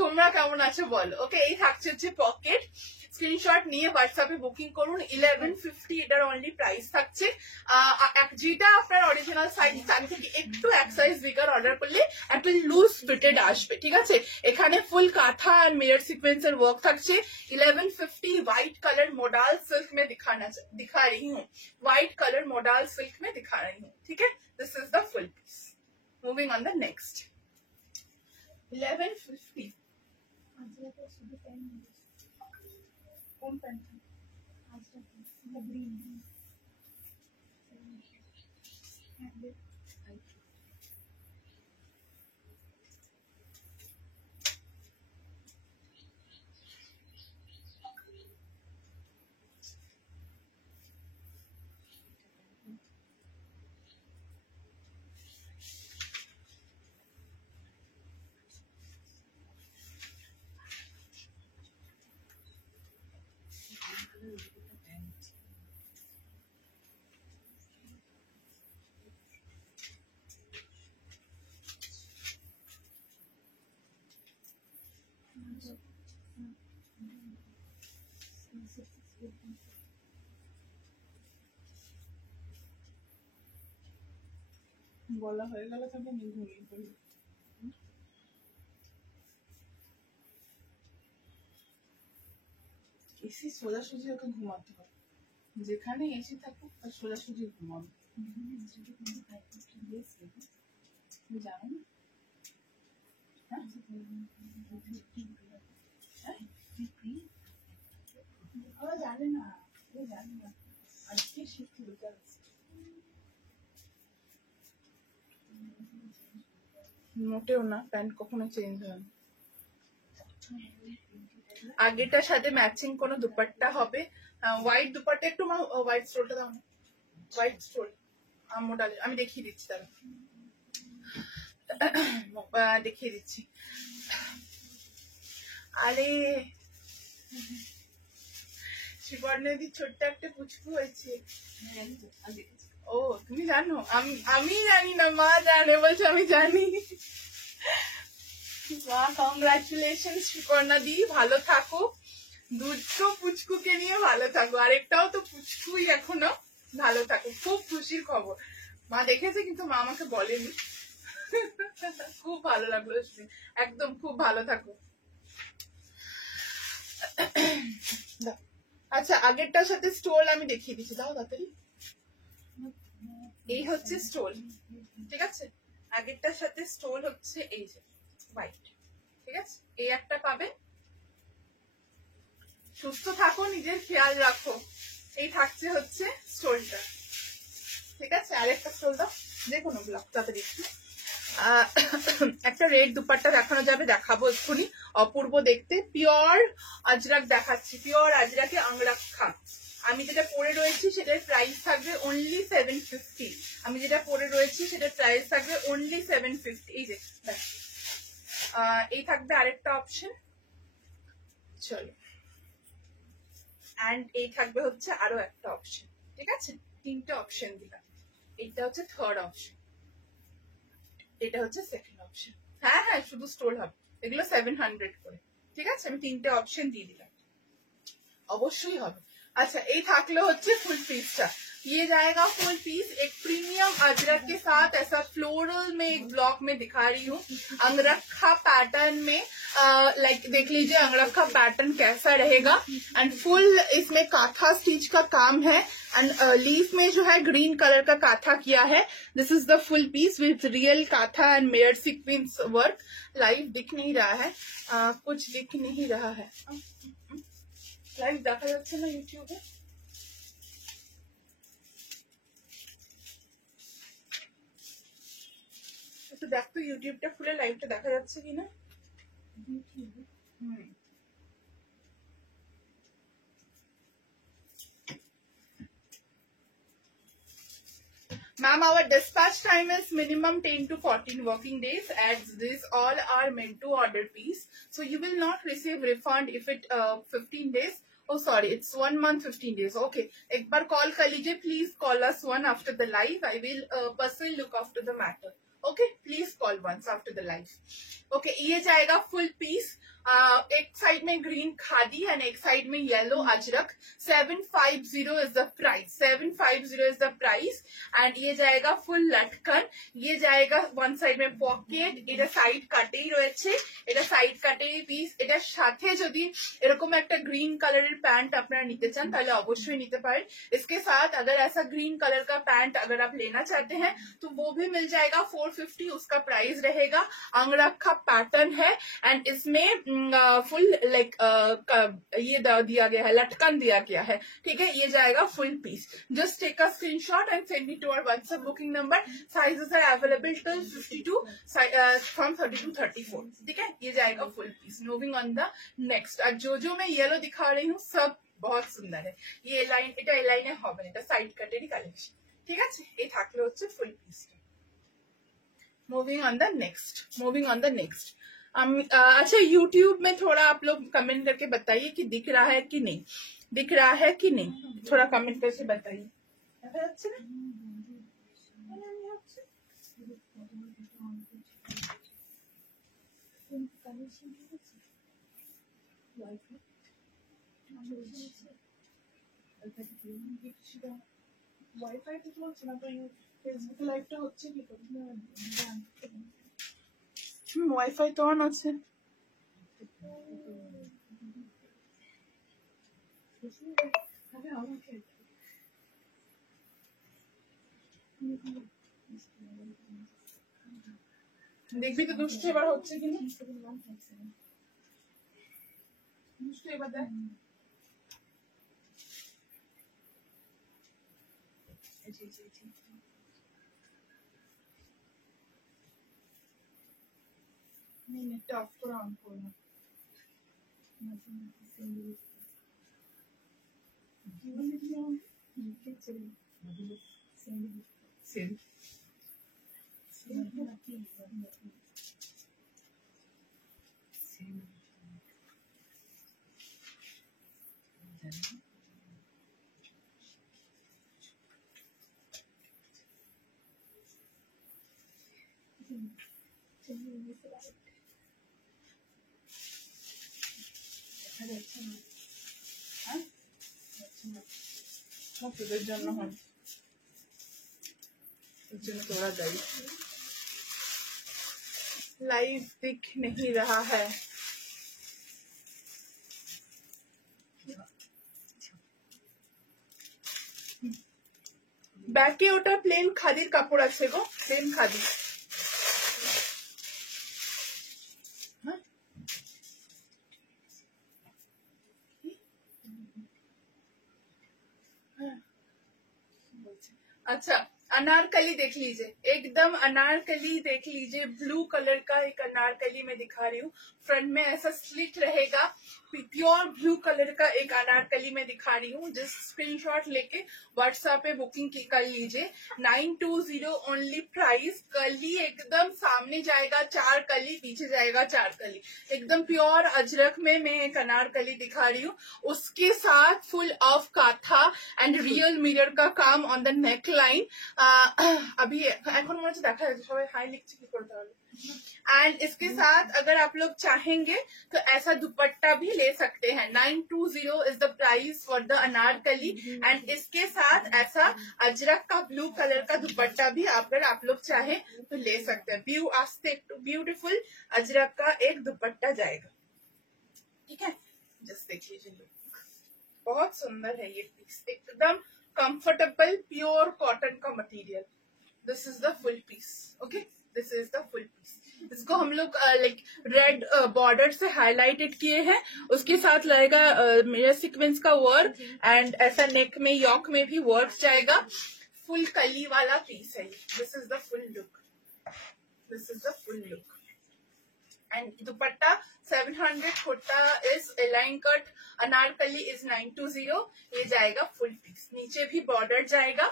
তোমরা কেমন আছো বলো। ওকে, এই থাকছে হচ্ছে পকেট। স্ক্রিনশট নিয়ে হোয়াটসঅ্যাপে বুকিং করুন। 1150 এটার অনলি প্রাইস থাকছে। যেটা আপনার অরিজিনাল সাইজ তার থেকে একটু এক সাইজ বিগার অর্ডার করলে একটা লুজ ফিটেড আসবে, ঠিক আছে। এখানে ফুল কাঁথা আর মিরর সিকোয়েন্সের ওয়ার্ক থাকছে। 1150 व्हाइट कलर मोडाल सिल्क में दिखा रही हूँ, व्हाइट कलर मोडाल सिल्क में दिखा रही हूँ, ठीक है। This is the full piece. Moving on the next 1150। कौन पेन ग्रीन বলা হয়ে গেল তবে আমি ঘুমিয়ে পড়ি। এসি সোজাসুজি ওকে ঘুমাতে হবে, যেখানে এসি থাকুক তার সোজাসুজি ঘুমাবে। জানো না জানে না, জানে না আজকে শিখতে মোটেও না, প্যান্ট কখনো চেঞ্জ হয় না। আগেটার সাথে ম্যাচিং কোনো দুপাট্টা হবে, হোয়াইট দুপাট্টা। একটু হোয়াইট স্টোলটা দাও না, হোয়াইট স্টোল মোডালে আমি দেখিয়ে দিচ্ছি, তারা দেখিয়ে দিচ্ছি। আরে শিবর্ণাদি ছোট্ট একটা পুচকু হয়েছে। ও তুমি জানো? আমি জানি না, মা জানে বলছে আমি জানি। মা কংগ্রাচুলেশন শিবর্ণা দি, ভালো থাকো, দুটো পুচকুকে নিয়ে ভালো থাকো, আরেকটাও তো পুচকুই এখনো, ভালো থাকো, খুব খুশির খবর। মা দেখেছে কিন্তু মা আমাকে বলেনি। খুব ভালো লাগলো, একদম খুব ভালো থাকো। আচ্ছা, আগেরটার সাথে স্টোল আমি দেখিয়ে দিচ্ছি, দাও তাড়াতাড়ি। এই হচ্ছে স্টোল, ঠিক আছে। আগেরটার সাথে স্টোল হচ্ছে এই যে হোয়াইট, ঠিক আছে। এই একটা পাবে। সুস্থ থাকো, নিজের খেয়াল রাখো। এই থাকছে হচ্ছে স্টোলটা, ঠিক আছে। আরেকটা স্টোল দাও, যে কোনো ব্লক তাড়াতাড়ি। একটা রেড দুপাট্টা দেখানো যাবে, দেখাবো এক্ষুনি, অপূর্ব দেখতে। পিওর আজরাক দেখাচ্ছি, পিওর আজরাকে আংরাক্ষা। আমি যেটা পরে রয়েছি সেটার প্রাইস থাকবে অনলি 750। আমি যেটা পরে রয়েছি সেটার প্রাইস থাকবে অনলি 750। এই যে এই থাকবে আরেকটা অপশন, চলো। এন্ড এই থাকবে হচ্ছে আরো একটা অপশন, ঠিক আছে। তিনটে অপশন দিলাম, এইটা হচ্ছে থার্ড অপশন, এটা হচ্ছে সেকেন্ড অপশন। হ্যাঁ হ্যাঁ, শুধু স্টোল হবে, এগুলো 700 করে, ঠিক আছে। আমি তিনটে অপশন দিয়ে দিলাম, অবশ্যই হবে। अच्छा, ये थाकलो होच्छे फुल पीस चा। ये जाएगा फुल पीस एक प्रीमियम अजरक के साथ, ऐसा फ्लोरल में एक ब्लॉक में दिखा रही हूँ, अंगरखा पैटर्न में। लाइक देख लीजिए अंगरखा पैटर्न कैसा रहेगा। एंड फुल इसमें काथा स्टिच का काम है। एंड लीफ में जो है ग्रीन कलर का काथा किया है। This is the full piece with real kantha and mirror sequence work. Live दिख नहीं रहा है, कुछ दिख नहीं रहा है। লাইভ দেখা যাচ্ছে না ইউটিউবে? একটু দেখ তো ইউটিউবটা খুলে লাইভটা দেখা যাচ্ছে কিনা। Ma'am, our dispatch time is minimum 10 to 14 working days, as these all are meant to order piece. So you will not receive refund if it 15 days Oh sorry, it's 1 month 15 days. Okay, एक बार call कर लीजिए. Please call us one after the live. I will personally look after the matter. Okay, please call once after the live. Okay, ये जाएगा full piece. एक side में green khadi and एक side में yellow Ajrak. 750 is the price. 750 is the price. And ये जाएगा full लटकन. ये जाएगा वन साइड में पॉकेट. এটা সাইড কাটেই রয়েছে. এটা সাইড কাটেই পিস. এটার সাথে যদি এরকম একটা গ্रीन কালারের প্যান্ট আপনারা নিতে চান তাহলে অবশ্যই নিতে পারেন. इसके साथ अगर ऐसा ग्रीन कलर का पैंट अगर आप लेना चाहते हैं तो वो भी मिल जाएगा. 450 उसका प्राइस रहेगा. अंगरख का पैटर्न है एंड इसमें फुल लाइक ये दिया गया है, लटकन दिया गया है. ठीक है, ये जाएगा full piece. Just take a screenshot and send it to our WhatsApp booking number. Sizes are available till 52 फ्रॉम 32 34. ठीक है, ये जाएगा full piece. Moving on the next. जो मैं येलो दिखा रही हूँ सब बहुत सुंदर है. ये लाइन এটা এই লাইনে হবে না, এটা সাইড কাটেরই কালেকশন. ঠিক আছে, এই থাকলে হচ্ছে ফুল piece. Moving on the next. अच्छा, यूट्यूब में थोड़ा आप लोग कमेंट करके बताइए कि दिख रहा है कि नहीं, दिख रहा है कि नहीं. थोड़ा कमेंट करके बताइए. अच्छा ওয়াইফাই তো চলছে না, তো ফেসবুক লাইভটা হচ্ছে কি করে? ওয়াইফাই তো অন আছে. দেখবি তো দুষ্টু এবার হচ্ছে কিনা. দুষ্টু এবার দেখ. নেটটা অফ করে অন করবো. তোদের জন্য হয়, তোর জন্য তোরা দায়ী. लाइव दिख नहीं रहा है. ব্যাকে ওটা প্লেন খাদির কাপড় আছে গো, প্লেন খাদি. अच्छा, अनारकली देख लीजिए, एकदम अनारकली देख लीजिए. ब्लू कलर का एक अनारकली मैं दिखा रही हूँ. फ्रंट में ऐसा स्लिट रहेगा. प्योर ब्लू कलर का एक अनारकली मैं दिखा रही हूँ. जस्ट स्क्रीनशॉट लेके व्हाट्सएप पे बुकिंग की कर लीजिए. 920 ओनली प्राइस. कली एकदम सामने जाएगा 4 कली, पीछे जाएगा 4 कली. एकदम प्योर अजरक में मैं एक अनारकली दिखा रही हूँ. उसके साथ full of kantha and real mirror का काम ऑन द नेक लाइन. अभी এখন মনে হচ্ছে দেখা যাচ্ছে সবাই হাই লিখছে কি করে তাহলে. एंड इसके साथ अगर आप लोग चाहेंगे तो ऐसा दुपट्टा भी ले सकते हैं. 920 is the price for the Anarkali. And इसके साथ ऐसा अजरक का ब्लू कलर का दुपट्टा भी अगर आप लोग चाहें तो ले सकते हैं. ब्यूटीफुल अजरक का एक दुपट्टा जाएगा. ठीक है, जस्ट देख लीजिए, बहुत सुंदर है ये पीस. एकदम कंफर्टेबल प्योर कॉटन का material. This is the full piece. Okay, this is the full piece. इसको हम लोग लाइक रेड बॉर्डर से हाईलाइटेड किए हैं. उसके साथ लगेगा मिरर सीक्वेंस का वर्क एंड ऐसा नेक में यॉक में भी वर्क जाएगा. फुल कली वाला पीस है. This is the full look. This is the full look. And dupatta 700 kurta is line cut. Anarkali is 920. ये जाएगा फुल पीस. नीचे भी बॉर्डर जाएगा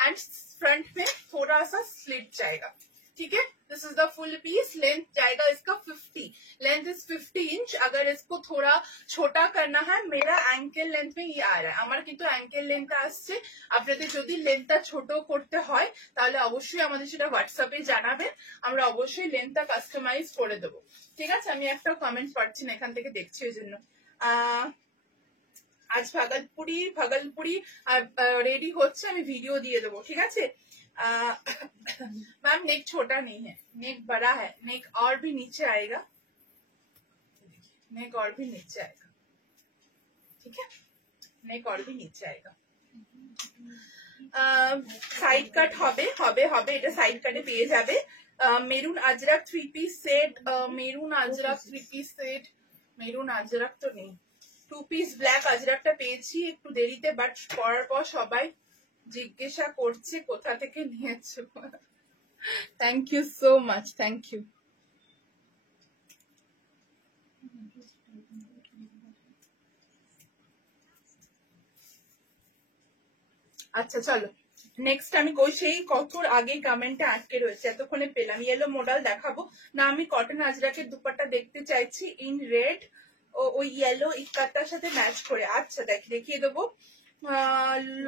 एंड फ्रंट में थोड़ा सा स्लिट जाएगा. ठीक है, this is the full piece. Length जाएगा इसका 50, लेंथ इज 50 इंच। अगर इसको थोड़ा छोटा करना है, मेरा एंकल लेंथ में ये आ रहा है, আমার কিন্তু এঙ্কেল লেন্থ আসছে। আপনাদের যদি লেন্থটা ছোট করতে হয় তাহলে অবশ্যই আমাদের সেটা হোয়াটসঅ্যাপে জানাবেন, আমরা অবশ্যই লেন্থটা কাস্টমাইজ করে দেবো। ঠিক আছে, আমি একটা কমেন্ট পাচ্ছি না, এখান থেকে দেখছি ওই জন্য। आज भागलपुरी रेडी होच्छे, আমি ভিডিও দিয়ে দেবো। ঠিক আছে मैम, नेक छोटा नहीं है, नेक बड़ा है, नेक और भी नीचे आएगा, नेक और भी नीचे आएगा। ठीक है, नेक और भी नीचे आएगा। साइड कट হবে এটা সাইড কাটে পেয়ে যাবে। Maroon Ajrak 3 piece set, maroon Ajrak 3 piece set, maroon Ajrak তো নেই। 2 পিস ব্ল্যাক আজরাকটা পেয়েছি একটু দেরিতে, বাট পরার পর সবাই জিজ্ঞাসা করছে কোথা থেকে নিয়েছো। Thank you so much, thank you. আচ্ছা চলো নেক্সট, আমি কই সেই কতর আগে কমেন্টে আটকে রয়েছে, এতক্ষণে পেলাম। ইয়েলো মডেল দেখাবো না, আমি কটন আজরাকের দুপাট্টা দেখতে চাইছি ইন রেড, ওই ইয়েলো ইকাতার সাথে ম্যাচ করে। আচ্ছা দেখিয়ে দেবো।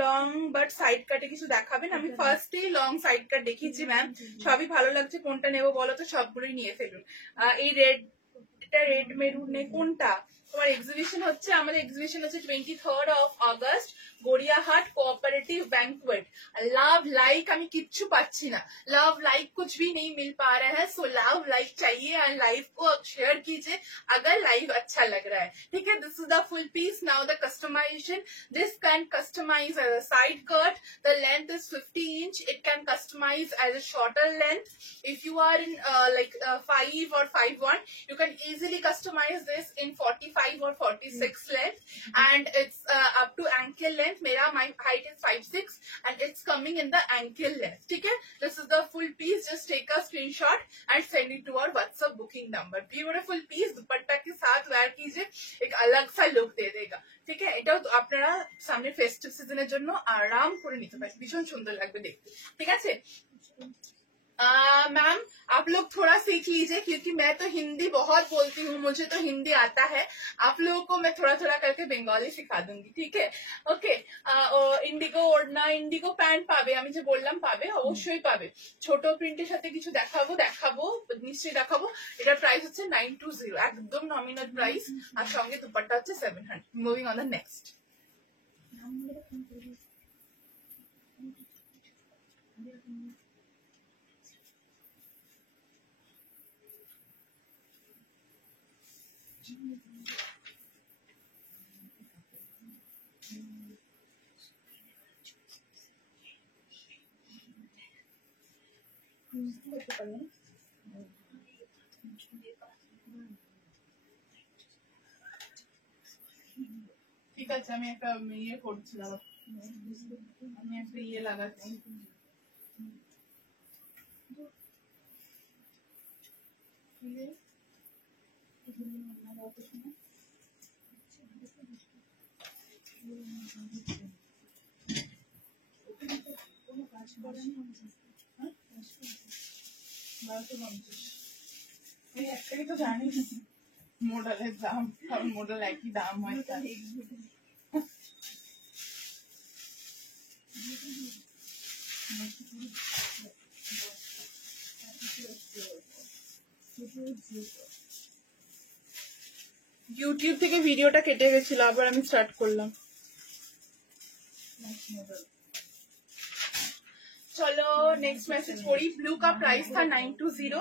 লং বাট সাইড কাটে কিছু দেখাবেন? আমি ফার্স্টেই লং সাইড কাট দেখিয়েছি ম্যাম, সবই ভালো লাগছে, কোনটা নেবো বলো তো? সবগুলোই নিয়ে ফেলুন। এই রেড মেরুনে কোনটা? তোমার এক্সিবিশন হচ্ছে, আমাদের এক্সিবিশন হচ্ছে 23rd of August, Gariahat cooperative banquet. Love like আমি কিচ্ছু পাচ্ছি না, लव लाइक कुछ भी नहीं मिल पा रहा है, सो लव लाइक चाहिए एंड लाइव को शेयर कीजिए अगर लाइव अच्छा लग रहा है। ठीक है, this is the full piece. Now the customization, this can customize as a side cut, the length is 50 inch, it can customize as a shorter length. If you are in like 5 or 5'1", you can easily customize this in 45 or 46 length, and it's up to ankle length। मेरा my height is 5'6" and it's coming in the ankle length। ठीक है, this is the full piece, just take a screenshot and send it to our WhatsApp booking number। Beautiful piece, dupatta के साथ where कीजिए, एक अलग सा look दे देगा। ठीक है, এটাও আপনারা সামনে ফেস্টিভ সিজনের জন্য আরাম করে নিতে পারেন, ভীষণ সুন্দর লাগবে দেখতে। ঠিক আছে मैम, आप लोग थोड़ा सीख लीजिए, क्योंकि मैं तो हिंदी बहुत बोलती हूँ, मुझे तो हिंदी आता है। आप लोगों को मैं थोड़ा थोड़ा करके बंगाली सिखा दूंगी। ठीक है, ओके। इंडिगो ओढ़ना, इंडिगो पैंट पाবে, আমি যে বললাম পাবে, অবশ্যই পাবে। ছোট প্রিন্টের সাথে কিছু দেখাবো নিশ্চয়ই দেখাবো। এটার প্রাইস হচ্ছে 920, একদম নমিনাল প্রাইস, আর সঙ্গে দুপাট্টা হচ্ছে 700। Moving on the next. ঠিক আছে, আমি একটা ইয়ে করছিলাম, আমি একটা ইয়ে লাগাচ্ছি। একটাই তো জানিস মডেলের দাম, কারণ মডেল একই দাম হয়। ইউটিউব থেকে ভিডিওটা কেটে গেছিল, আবার আমি স্টার্ট করলাম। चलो नेक्स्ट मैसेज पढ़ी। ब्लू का प्राइस था 920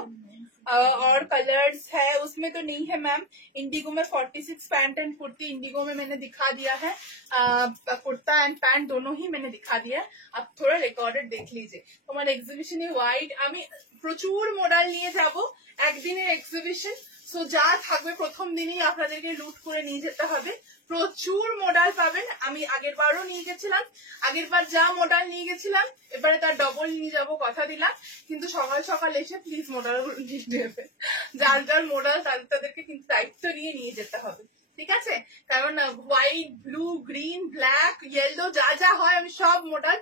और कलर्स है उसमें तो नहीं है मैम। इंडिगो में 46 पैंट एंड कुर्ती इंडिगो में मैंने दिखा दिया है, कुर्ता एंड पैंट दोनों ही मैंने दिखा दिया है। आप थोड़ा रिकॉर्डेड देख लीजिए। তোমার এক্সিবিশনে হোয়াইট আমি প্রচুর মডেল নিয়ে যাব, একদিনের এক্সিবিশন, সো যা থাকবে প্রথম দিনই আপনাদেরকে লুট করে নিয়ে যেতে হবে। প্রচুর মডেল পাবেন, আমি আগের বারও নিয়ে গেছিলাম, আগের বার যা মডেল নিয়ে গেছিলাম এবারে তার ডবল নিয়ে যাব, কথা দিলাম। কিন্তু সকাল সকাল এসে প্লিজ মডেল নিয়ে নেবে, যার যার মডেল তাদেরকে কিন্তু দায়িত্ব নিয়ে যেতে হবে। ঠিক আছে, কারণ white, blue, green, black, yellow যা যা হয় আমি সব মডেল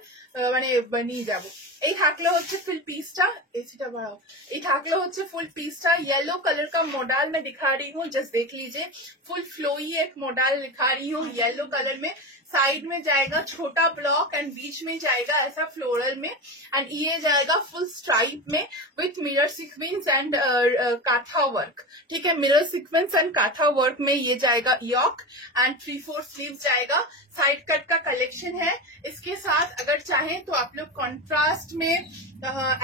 মানে নিয়ে যাব। এই থাকলে হচ্ছে फुल पीसটা, एसीटा बढ़ाओ, এই থাকলে হচ্ছে फुल पीसটা येलो कलर का मॉडल मैं दिखा रही हूँ, जस्ट देख लीजिए। फुल फ्लोई एक मॉडल दिखा रही हूँ येलो कलर में, साइड में जाएगा छोटा ब्लॉक एंड बीच में जाएगा ऐसा फ्लोरल में, एंड ये जाएगा फुल स्ट्राइप में with mirror sequence and kantha work. ठीक है, mirror sequence and kantha work में ये जाएगा यॉक एंड 3/4 स्लीव जाएगा। साइड कट का कलेक्शन है। इसके साथ अगर चाहें तो आप लोग कॉन्ट्रास्ट में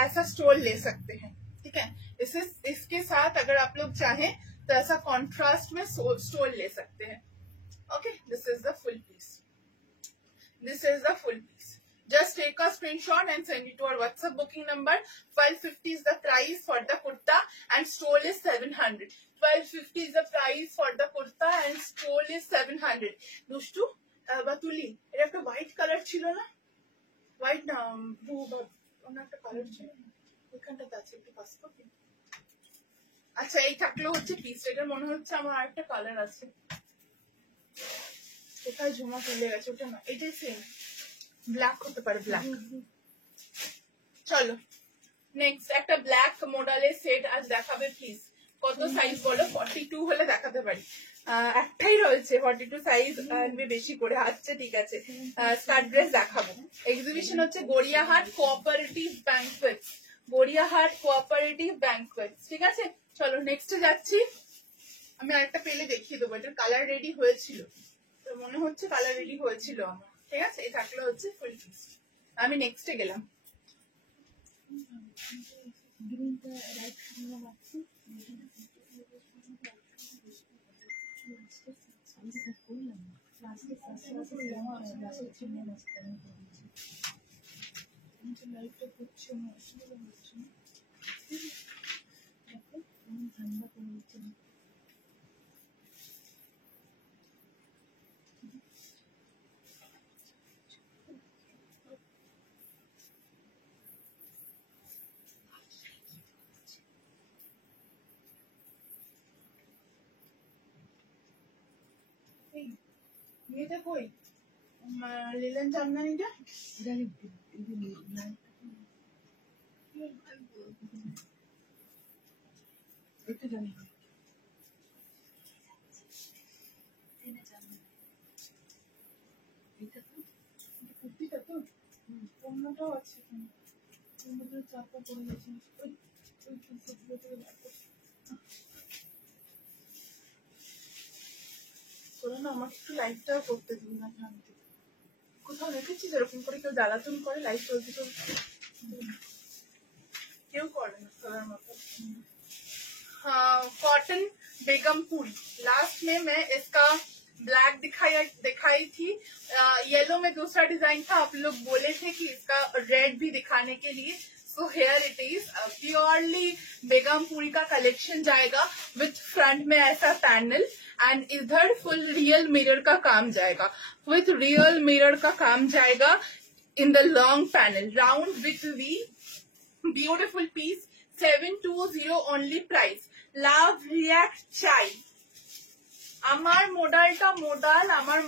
ऐसा स्टोल ले सकते हैं। ठीक है, इसके साथ अगर आप लोग चाहें तो ऐसा कॉन्ट्रास्ट में स्टोल ले सकते हैं। Okay, this is the full piece, this is the full piece. Just take a screenshot and send it to our WhatsApp booking number. 1250 is the price for the kurta and stole is 700. 1250 is the price for the kurta and stole is 700. দুষ্টু বাতুলি, এটা একটা white colour ছিল না? White না blue বা অন্য একটা colour ছিল, ওইখানটাতে আছে, একটু পাস করবি? আচ্ছা, এই থাকলো হচ্ছে পিস। এটার মনে হচ্ছে আমার আরেকটা কালার আছে, কোথায় ঝুমা ফেলে গেছে, ওটা না, এটাই সেম ব্ল্যাক হতে পারে, ব্ল্যাক। চলো নেক্সট একটা ব্ল্যাক মডেলের সেট আজ দেখাবে প্লিজ। কত সাইজ বলো? 42 হলে দেখাতে পারি, একটাই রয়েছে 42 সাইজ, আনবে বেশি করে আসছে। ঠিক আছে, স্টার্ট ড্রেস দেখাবো। এক্সিবিশন হচ্ছে Gariahat cooperative banquets, Gariahat cooperative banquets. ঠিক আছে, চলো নেক্সটে যাচ্ছি। আমি আরেকটা পেলে দেখিয়ে দেবো, এটার কালার রেডি হয়েছিল, তো মনে হচ্ছে কালার রেডি হয়েছিল আমার। ঠিক আছে, এই থাকলে হচ্ছে ফুল পিস। আমি নেক্সটে গেলাম। এটা কই লিলেন জামদানিটা? এটা জানি না, কুর্তিটা তো অন্যটাও আছে, অন্যটার চাপটা পড়ে গেছে, ওই কুর্তিগুলো থেকে তোরা না আমাকে একটু লাইটটাও করতে দিবি না, শান্তি। কোথাও রেখেছিস এরকম করে কেউ জ্বালাতন করে লাইট চলতে চলতে? কেউ করে না তোরার মতো। हाँ, कॉटन बेगमपुरी। लास्ट में मैं इसका ब्लैक दिखाई थी, येलो में दूसरा डिजाइन था, आप लोग बोले थे कि इसका रेड भी दिखाने के लिए, so here it is purely Begumpuri का कलेक्शन जाएगा विथ फ्रंट में ऐसा पैनल एंड इधर फुल रियल मिरर का काम जाएगा, विथ रियल मिरर का काम जाएगा in the long panel, round with V, beautiful piece. 720 only price. Love React Chai. আমার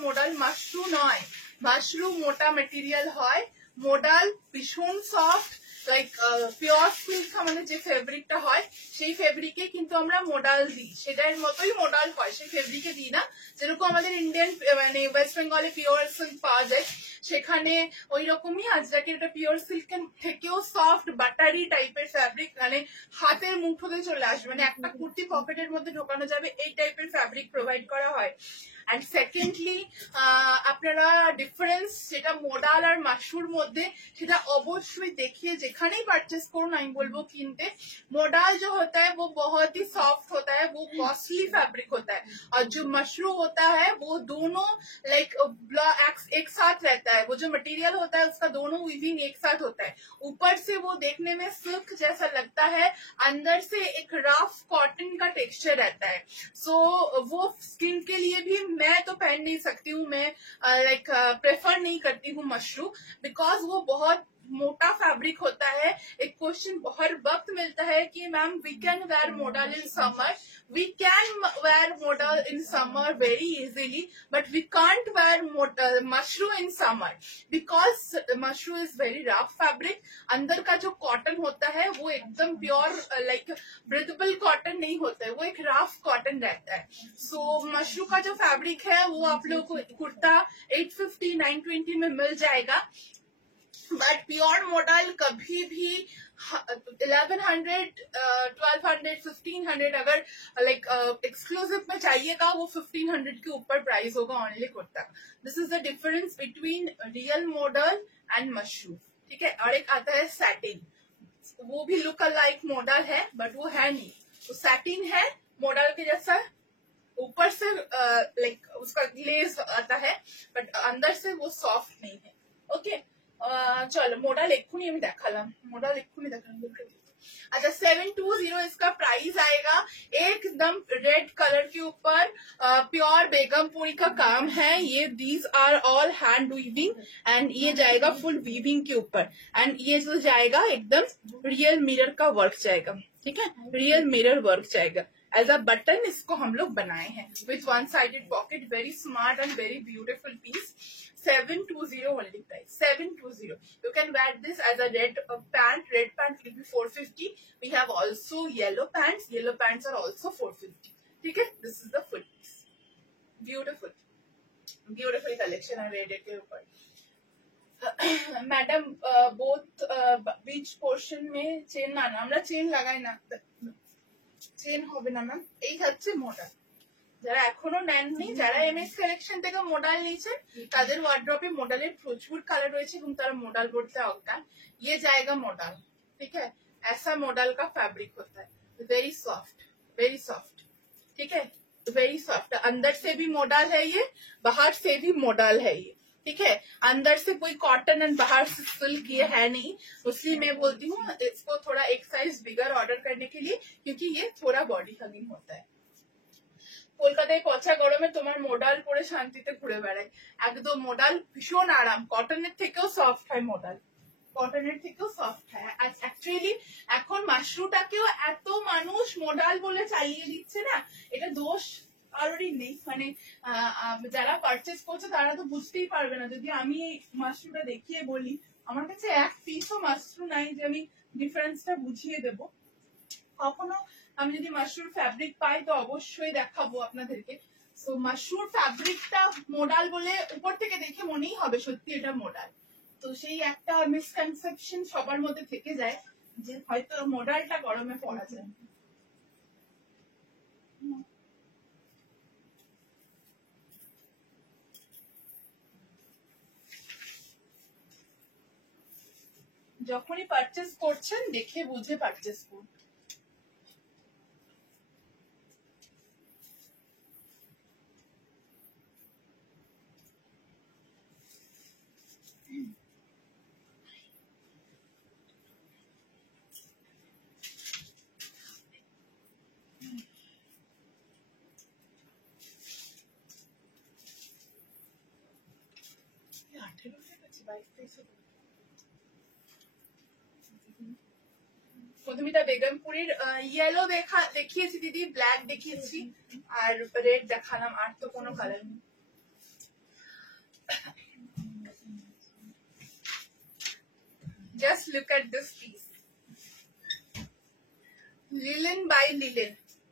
মডেল মাশরু নয়, মাশরু মোটা মেটেরিয়াল হয়, মডেল ভীষণ সফট, লাইক পিওর সিল্ক মানে যে ফেব্রিকটা হয় সেই ফেব্রিকে কিন্তু আমরা মডেল দিই, সেটার মতোই মডেল হয়, সেই ফেব্রিকে দিই না। যেরকম আমাদের ইন্ডিয়ান মানে ওয়েস্ট বেঙ্গলে পিওর সিল্ক পাওয়া যায়, সেখানে ওই রকমই আজরাকের এটা পিওর সিল্কের থেকেও সফট বাটারি টাইপের ফ্যাব্রিক, মানে হাতের মুঠোতে চলে আসবে, মানে একটা কুর্তি পকেটের মধ্যে ঢোকানো যাবে এই টাইপের ফ্যাব্রিক প্রোভাইড করা হয়। এন্ড সেকেন্ডলি আপনারা ডিফারেন্স যেটা মডেল আর মাশরুর মধ্যে সেটা অবশ্যই দেখিয়ে যেখানেই পারচেস করুন আমি বলবো কিনতে। मॉडल जो होता है वो बहुत ही सॉफ्ट होता है, वो कॉस्टली फैब्रिक होता है, और जो मशरू होता है वो दोनों लाइक एक साथ रहता है, वो जो मटेरियल होता है उसका दोनों वीविंग एक साथ होता है। ऊपर से वो देखने में सिल्क जैसा लगता है, अंदर से एक रफ कॉटन का टेक्सचर रहता है। सो वो स्किन के लिए भी मैं तो पहन नहीं सकती हूँ, मैं लाइक प्रेफर नहीं करती हूँ मशरू, बिकॉज वो बहुत मोटा फैब्रिक होता है। एक क्वेश्चन हर वक्त मिलता है कि ma'am we can wear modal in summer, we can wear modal in summer very easily, but we can't wear mashru in summer because mashru is very rough fabric. अंदर का जो कॉटन होता है वो एकदम प्योर लाइक ब्रीदेबल कॉटन नहीं होता है, वो एक रफ कॉटन रहता है। सो मशरू का जो फैब्रिक है वो आप लोगों को कुर्ता 850 920 में मिल जाएगा, बट प्योर मॉडल कभी भी 1100 1200 1500 अगर लाइक एक्सक्लूसिव में चाहिएगा वो 1500 के ऊपर प्राइस होगा only kurta. This is the difference between real model and mashru, ठीक है। और एक आता है सैटिन, वो भी लुक अलाइक मॉडल है बट वो है नहीं, तो सैटिन है मॉडल के जैसा, ऊपर से लाइक उसका ग्लेज आता है बट अंदर से वो सॉफ्ट नहीं है। ओके चलो मॉडल एखुनी আমি দেখালাম, मॉडल एखुनी देखाলাম। अच्छा 720 इसका प्राइस आएगा, एकदम रेड कलर के ऊपर प्योर बेगमपुरी का काम है ये। These are all hand weaving and ये जाएगा फुल वीविंग के ऊपर, एंड ये जो जाएगा एकदम रियल मिरर का वर्क जाएगा, ठीक है, रियल मिरर वर्क जाएगा। एज अ बटन इसको हम लोग बनाए हैं with one sided pocket, very smart and very beautiful piece. 720 only price, 720. You can wear this as a red pant. Red pant will be 450. We have also yellow pants. Yellow pants are also 450. Okay, this is the full piece. Beautiful, beautiful collection. I read it here. Madam both beach portion में chain ना আমরা chain লাগাই না, chain হবে না ma'am. এই হচ্ছে model, যারা এখনো নেননি, যারা এমএস কালেকশন থেকে মডেল নিয়েছেন তাদের ওয়ার্ড্রপে মডেলের প্রচুর কালার রয়েছে এবং তারা মডেল পড়তে অজ্ঞাन। ये जाएगा मॉडल, ठीक है, ऐसा मॉडल का फैब्रिक होता है, वेरी सॉफ्ट, ठीक है, वेरी सॉफ्ट। अंदर से भी मॉडल है ये, बाहर से भी मॉडल है ये, ठीक है। अंदर से कोई कॉटन एंड बाहर से सिल्क ये है नहीं, इसलिए मैं बोलती हूँ इसको थोड़ा एक साइज बिगर ऑर्डर करने के लिए, क्योंकि ये थोड़ा बॉडी हगिंग होता है। কলকাতায় পচা গরমে তোমার মডাল পরে শান্তিতে ঘুরে বেড়াই, একদম মডাল ভীষণ আরাম, কটনের থেকেও সফট হয় মডাল, কটনের থেকেও সফট হয়। অ্যাকচুয়ালি এখন মাশরুটাকেও এত মানুষ মডাল বলে চালিয়ে দিচ্ছে না, এটা দোষ কারোরই নেই, মানে যারা পারচেস করছে তারা তো বুঝতেই পারবে না যদি আমি এই মাশরুটা দেখিয়ে বলি। আমার কাছে এক পিসও মাশরু নাই যে আমি ডিফারেন্সটা বুঝিয়ে দেব। কখনো আমি যদি মাশরুর ফ্যাব্রিক পাই তো অবশ্যই দেখাবো আপনাদেরকে। সো মাশরুর ফ্যাব্রিকটা মডাল বলে উপর থেকে দেখে মনেই হবে সত্যি এটা মডাল, তো সেই একটা মিসকনসেপশন সবার মধ্যে থেকে যায় যে হয়তো মডালটা গরমে পরা যায়। যখনই পারচেস করছেন দেখে বুঝে পারচেস করুন। মধুমিতা বেগমপুরীর ইয়েলো দেখিয়েছি দিদি, ব্ল্যাক দেখিয়েছি আর রেড দেখালাম, আর তো কোনো কালার নেই। Just look at this piece. Linen by Linen,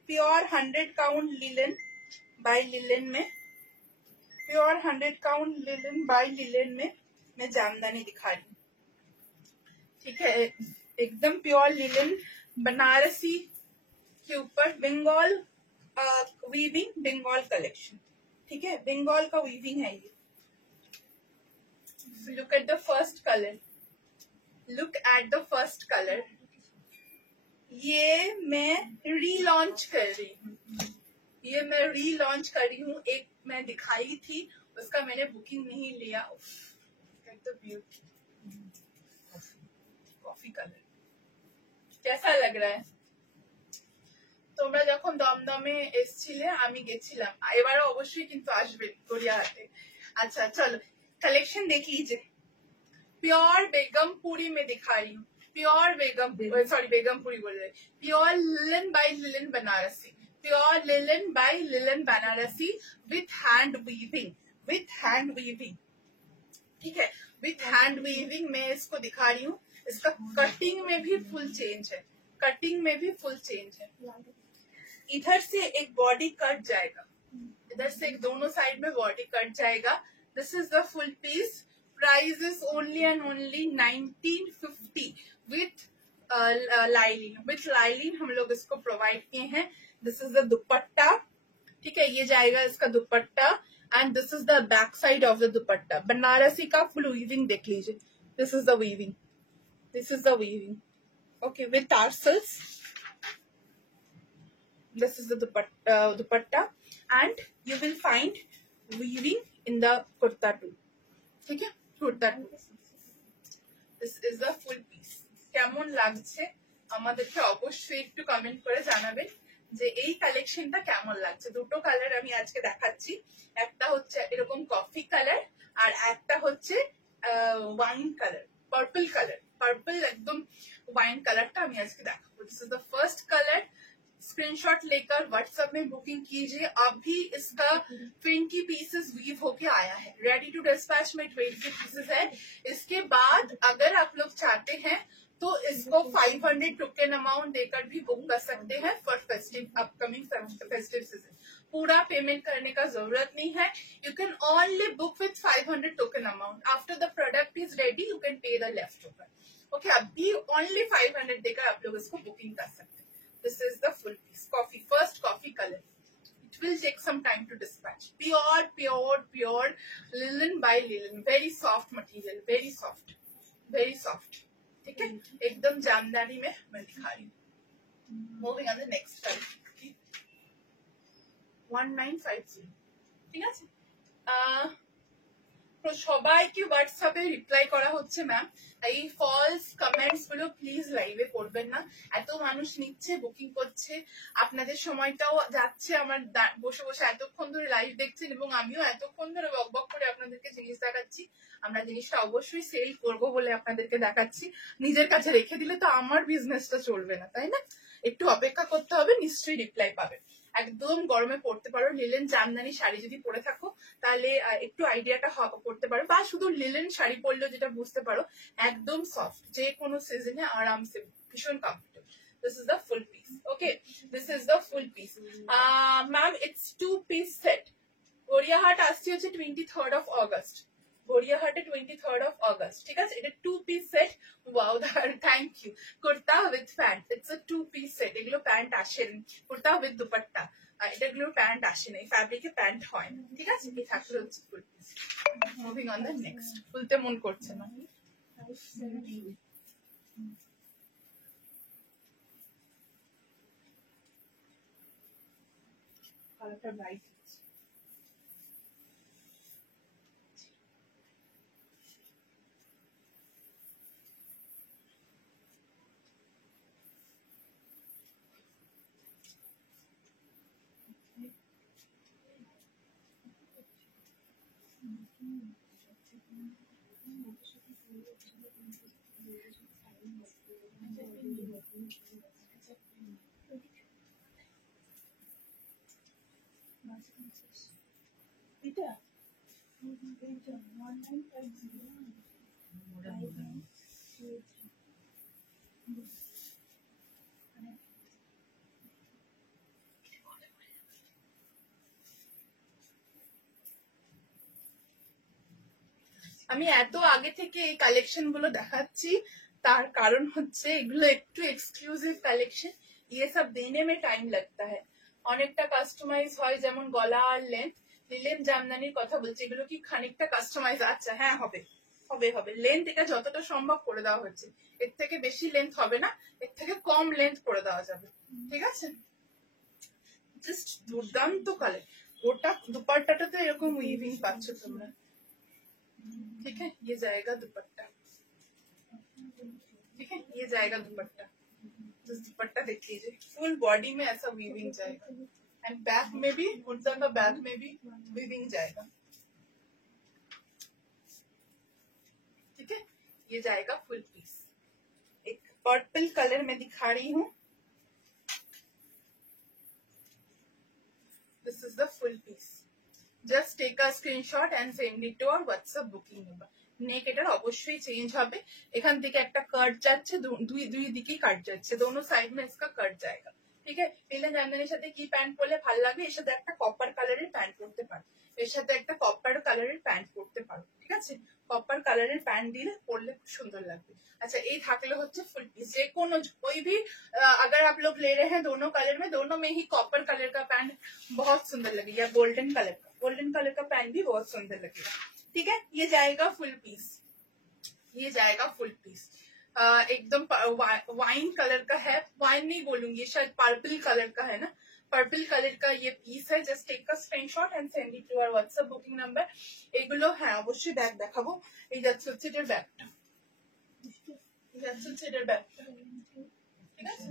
pure 100 count linen by Linen में, pure 100 count linen by linen में मैं जामदानी दिखा रही हूँ, ठीक है, एकदम प्योर लिलन बनारसी के ऊपर बंगाल वीविंग, बंगाल कलेक्शन, ठीक है, बंगाल का वीविंग है ये। Look at the first colour, look at the first colour, ये मैं रीलॉन्च कर रही हूँ, ये मैं रीलॉन्च कर रही हूँ। एक मैं दिखाई थी उसका मैंने बुकिंग नहीं लिया, कॉफी कलर कैसा लग रहा है? তোমরা যখন দমদমে এসেছিলে আমি গেছিলাম, এবারও অবশ্যই কিন্তু আসবে গড়িয়াহাটে। আচ্ছা চলো কালেকশন দেখ लीजिए, प्योर बेगमपुरी में दिखा रही हूँ, प्योर बेगमपुरी बोल रहे, pure linen by linen Banarasi, pure linen by linen Banarasi with hand weaving, ठीक है, विथ हैंड वीविंग मैं इसको दिखा रही हूँ। इसका कटिंग में भी फुल चेंज है, कटिंग में भी फुल चेंज है। इधर से एक बॉडी कट जाएगा, इधर से एक दोनों साइड में बॉडी कट जाएगा। This is the full piece, price is only and only 1950 with lining हम लोग इसको प्रोवाइड किए हैं। दिस इज द दुपट्टा, ठीक है, ये जाएगा इसका दुपट्टा and this is the back side of the दुपट्टा। बनारसी का फुल वीविंग देख लीजिए, this is the weaving, this is the weaving, okay, with tarsals. This is the dupatta and you will find weaving in the kurta too, ठीक है, kurta too। This is the full piece। কেমন লাগছে আমাদেরকে অবশ্যই একটু comment করে জানাবেন যে এই কালেকশনটা কেমন লাগছে। দুটো কালার আমি আজকে দেখাচ্ছি, একটা হচ্ছে এরকম কফি কালার আর একটা হচ্ছে wine colour, purple colour, purple একদম ওয়াইন কালারটা আমি আজকে দেখাবো। This is the first colour. Screenshot लेकर व्हाट्सएप में बुकिंग कीजिए। अभी इसका 20 पीसेस वीव होके आया है, रेडी टू डिस्पैच में 20 पीसेस है। इसके बाद अगर आप लोग चाहते हैं तो इसको 500 टोकन अमाउंट देकर भी बुक कर सकते हैं for festive, upcoming festive season. पूरा पेमेंट करने का जरूरत नहीं है, you can only book with 500 token amount. After the product is ready you can pay the left over, okay. अभी ओनली 500 देकर आप लोग इसको बुकिंग कर सकते हैं। This is the full piece, first coffee color. It will take some time to dispatch. Pure linen by linen, very soft material, very soft, ठीक है, एकदम जामदानी में मैं दिखा रही हूँ। Moving on the next color, 1950, ঠিক আছে। তো সবাইকে হোয়াটসঅ্যাপে রিপ্লাই করা হচ্ছে ম্যাম, এই ফলস কমেন্টস গুলো প্লিজ লাইভে করবেন না। এত মানুষ নিচ্ছে, বুকিং করছে, আপনাদের সময়টাও যাচ্ছে আমার বসে বসে এতক্ষণ ধরে লাইভ দেখছেন এবং আমিও এতক্ষণ ধরে বকবক করে আপনাদেরকে জিনিস দেখাচ্ছি। আমরা জিনিসটা অবশ্যই সেল করব বলে আপনাদেরকে দেখাচ্ছি, নিজের কাছে রেখে দিলে তো আমার বিজনেসটা চলবে না, তাই না? একটু অপেক্ষা করতে হবে, নিশ্চয়ই রিপ্লাই পাবে। একদম গরমে পড়তে পারো, লিলেন জামদানি শাড়ি যদি পরে থাকো তাহলে একটু আইডিয়াটা করতে পারো, বা শুধু লিলেন শাড়ি পরলেও যেটা বুঝতে পারো একদম সফট, যে কোনো সিজনে আরামসে ভীষণ comfortable. This is the full piece, okay, this is the full piece। ma'am it's 2-piece set। Gariahat আসছে হচ্ছে 23rd of August, গড়িয়াহাটে 23rd of August, ঠিক আছে। এটা 2-piece set। Wow, thank you. Kurta with pant, it's a 2-piece set। এগুলো pant আসে, kurta with dupatta, এটাগুলো pant আসে না, এই ফ্যাব্রিকে প্যান্ট হয় না, ঠিক আছে। এই থাকলে হচ্ছে ফুল piece. Moving on the next, খুলতে মন করছে না। কালারটা ব্রাইট, এটা আমি এত আগে থেকে এই কালেকশন গুলো দেখাচ্ছি, তার কারণ হচ্ছে এগুলো একটু এক্সক্লুসিভ কালেকশন, ये सब देने में टाइम लगता है, অনেকটা কাস্টমাইজ হয়, যেমন গলা আর লেন্থ। লিলেন জামদানির কথা বলছি, এগুলো কি খানিকটা কাস্টমাইজ? আচ্ছা হ্যাঁ, হবে হবে হবে। লেন্থ এটা যতটা সম্ভব করে দেওয়া হচ্ছে, এর থেকে বেশি লেন্থ হবে না, এর থেকে কম লেন্থ করে দেওয়া যাবে, ঠিক আছে। জাস্ট দুর্দান্ত কালার। গোটা দুপাট্টাটাতে এরকম উইভিং পাচ্ছ তোমরা, ठीक है। ये जाएगा दुपट्टा, ठीक है, ये जाएगा दुपट्टा। तो दुपट्टा देख लीजिए, फुल बॉडी में ऐसा वीविंग जाएगा एंड बैक में भी, कुर्ता का बैक में भी वीविंग जाएगा, ठीक है। ये जाएगा फुल पीस। एक पर्पल कलर में दिखा रही हूँ, this is the full piece. Just take a screenshot and send it to our WhatsApp booking number. Neck এটার অবশ্যই চেঞ্জ হবে, এখান থেকে একটা কাট যাচ্ছে, দুই দিকেই কাট যাচ্ছে, दोनों साइड में इसका कट जाएगा। ঠিক আছে, লিলেন জামদানির সাথে কি প্যান্ট পরলে ভালো লাগবে, এর সাথে একটা কপার কালারের প্যান্ট পরতে পারো, এর সাথে একটা কপার কালারের প্যান্ট পরতে পারো। ঠিক আছে, কপার কালারের প্যান্ট দিলে পরলে খুব সুন্দর লাগবে। अच्छा ये থাকলে হচ্ছে ফুল पीस। जे कोनो कोई भी अगर आप लोग ले रहे हैं दोनों कलर में, दोनों में ही कॉपर कलर का पैंट बहुत सुंदर लगेगा, गोल्डन कलर का पैंट भी बहुत सुंदर लगेगा। ठीक है, ये जाएगा फुल पीस, ये जाएगा फुल पीस। एकदम वाइन कलर का है, वाइन नहीं बोलूंगी, शायद पर्पल कलर का है ना, पर्पल कलर का ये पीस है। Just take a screenshot and send it to our WhatsApp booking number. এগুলো হ্যাঁ অবশ্যই ব্যাগ দেখাবো। এই যাচ্ছে হচ্ছে এটার ব্যাগটা, এই যাচ্ছে হচ্ছে এটার ব্যাগটা। ঠিক আছে,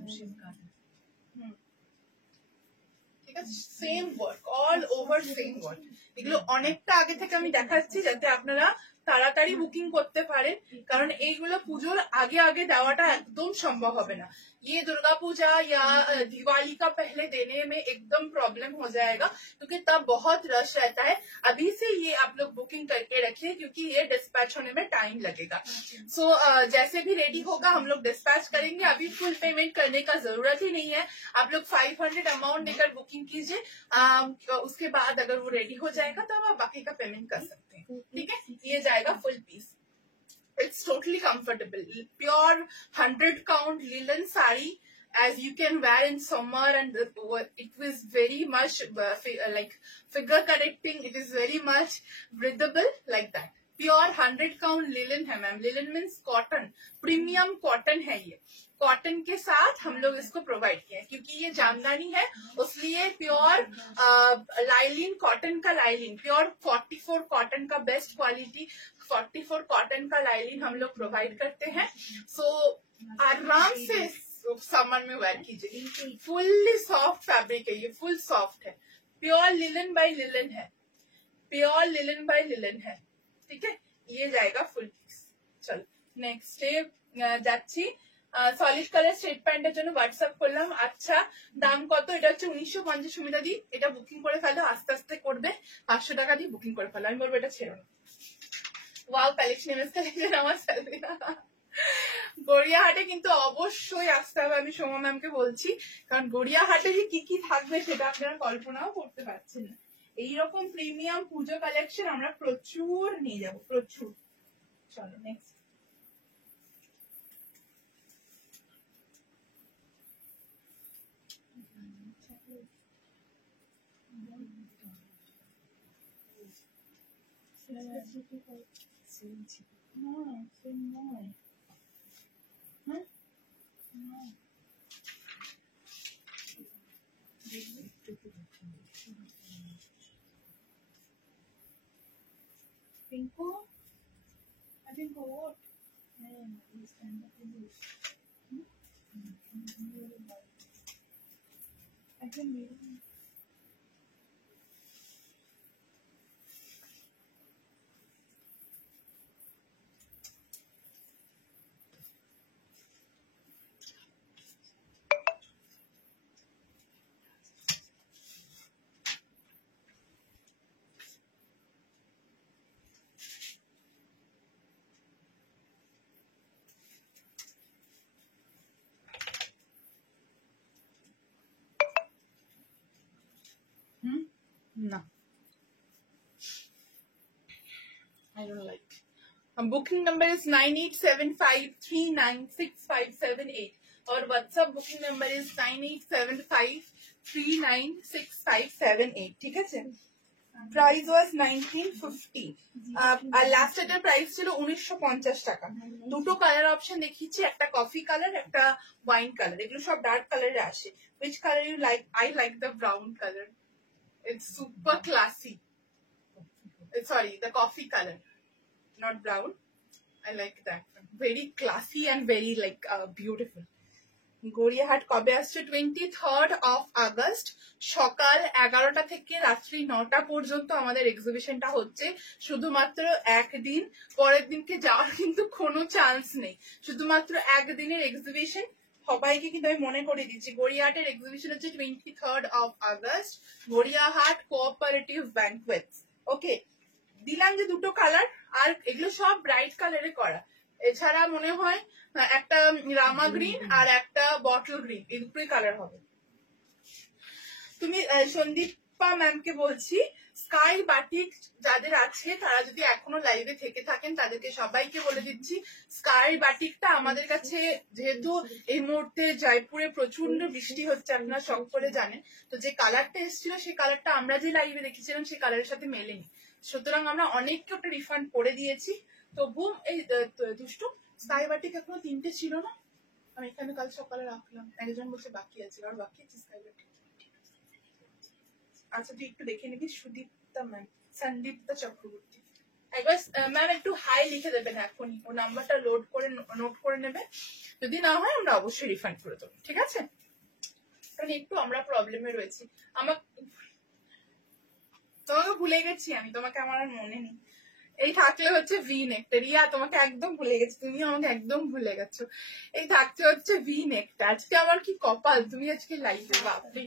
ঠিক আছে, same work, all over same work. এগুলো অনেকটা আগে থেকে আমি দেখাচ্ছি যাতে আপনারা তাড়াতাড়ি বুকিং করতে পারেন, কারণ এইগুলো পুজোর আগে আগে দেওয়াটা একদম সম্ভব হবে না। ये दुर्गा पूजा या दिवाली का पहले देने में एकदम प्रॉब्लम हो जाएगा, क्योंकि तब बहुत रश रहता है। अभी से ये आप लोग बुकिंग करके रखिए, क्योंकि ये डिस्पैच होने में टाइम लगेगा। सो जैसे भी रेडी होगा हम लोग डिस्पैच करेंगे। अभी फुल पेमेंट करने का जरूरत ही नहीं है, आप लोग 500 अमाउंट देकर बुकिंग कीजिए, उसके बाद अगर वो रेडी हो जाएगा तब आप बाकी का पेमेंट कर सकते हैं। ठीक है, ये जाएगा full piece. It's totally comfortable, pure 100 count linen sari, as you can wear in summer, and it was very much like figure correcting. It is very much breathable like that. Pure 100 count linen है ma'am, linen means cotton, premium cotton है ये। Cotton के साथ हम लोग इसको provide किया है, क्योंकि ये जामदानी है उसलिए प्योर लाइलिन, कॉटन का लाइलिन, प्योर 44 कॉटन का बेस्ट क्वालिटी 44 कॉटन का लाइलिन हम लोग प्रोवाइड करते हैं। सो आराम से समर में वेयर कीजिए, फुल्ली सॉफ्ट फैब्रिक है ये, फुल सॉफ्ट है, प्योर लिलन बाय लिलन है, प्योर लिलन बाय लिलन है। ठीक है, ये जाएगा फुल पीस। चलो नेक्स्ट डे যাচ্ছি। সলিড কালার স্ট্রেট প্যান্টের জন্য হোয়াটসঅ্যাপ করলাম। আচ্ছা দাম কত? এটা হচ্ছে 1950 সুমিতা দি, এটা বুকিং করে ফেলো, আস্তে আস্তে করবে, 500 টাকা দিয়ে বুকিং করে ফেলো। আমি বলবো এটা ছেড়ো না। ওয়াও কালেকশন, এমএস কালেকশন আমার স্যালারি। গড়িয়াহাটে কিন্তু অবশ্যই আসতে হবে, আমি সোমা ম্যামকে বলছি, কারণ গড়িয়াহাটে যে কি কি থাকবে সেটা আপনারা কল্পনাও করতে পারছেন না। এইরকম প্রিমিয়াম পুজো কালেকশন আমরা প্রচুর নিয়ে যাবো, প্রচুর। চলো next. Pinko, I think what? I can read it. No, I don't like. Booking number is 9875396578 और WhatsApp booking number is 9875396578। ठीक है सर, প্রাইস ওয়াজ 1950 আর লাস্ট এটার প্রাইস ছিল 1950 টাকা। দুটো কালার অপশন দেখিয়েছি, একটা কফি কালার, একটা ওয়াইন কালার, এগুলো সব ডার্ক কালারে আসে। which color you like? I like the brown color, it's super classy. Sorry, the coffee color, not brown. I like that one, very classy and very like beautiful. Gariahat কবে আসছে? 23rd of August সকাল 11টা থেকে রাত্রি 9টা পর্যন্ত আমাদের এক্সিবিশনটা হচ্ছে। শুধুমাত্র একদিন, পরের দিনকে যাওয়ার কিন্তু কোনো চান্স নেই। শুধুমাত্র একদিনের এক্সিবিশন। সবাইকে কিন্তু আমি মনে করে দিচ্ছি, গড়িয়াহাটের এক্সিবিশন হচ্ছে 23rd of August, Gariahat cooperative banquets. Okay, দিলাম যে দুটো কালার, আর এগুলো সব ব্রাইট কালারে করা। এছাড়া মনে হয় একটা রামা গ্রিন আর একটা বটল গ্রিন, এই দুটোই কালার হবে। তুমি সন্দীপা ম্যামকে বলছি, স্কাই বাটিক যাদের আছে তারা যদি এখনো লাইভে থেকে থাকেন তাদেরকে সবাইকে বলে দিচ্ছি, স্কাই বাটিকটা আমাদের কাছে, যেহেতু এই মুহূর্তে জয়পুরে প্রচন্ড বৃষ্টি হচ্ছে আপনারা সব করে জানেন, তো যে কালারটা এসেছিল সেই কালারটা আমরা যে লাইভে দেখেছিলাম সেই কালারের সাথে মেলেনি, সুতরাং আমরা অনেককে ওটা রিফান্ড করে দিয়েছি। তবু এই দুষ্টু স্কাই বাটিক এখনো 3টে ছিল না, আমি এখানে কাল সকালে রাখলাম, একজন বলছে বাকি আছে, আর বাকি আছে স্কাই বাটিক। আচ্ছা তুই একটু দেখে নিবি, সুদীপ্তা ম্যাম, সন্দীপ্তা চক্রবর্তী। একবার ম্যাম একটু হাই লিখে দেবেন এখনই, ও নাম্বারটা নোট করে নেবে, যদি না হয় আমরা অবশ্যই রিফান্ড করে দেবো, ঠিক আছে? কারণ একটু আমরা প্রবলেমে রয়েছি। তোমাকে ভুলে গেছি আমি, তোমাকে আমার আর মনে নেই। এই থাকলে হচ্ছে ভি নেকটা, রিয়া তোমাকে একদম ভুলে গেছি, তুমি আমাকে একদম ভুলে গেছো। এই থাকতে হচ্ছে ভি নেকটা, আজকে আমার কি কপাল, তুমি আজকে লাইভে, বাপরে।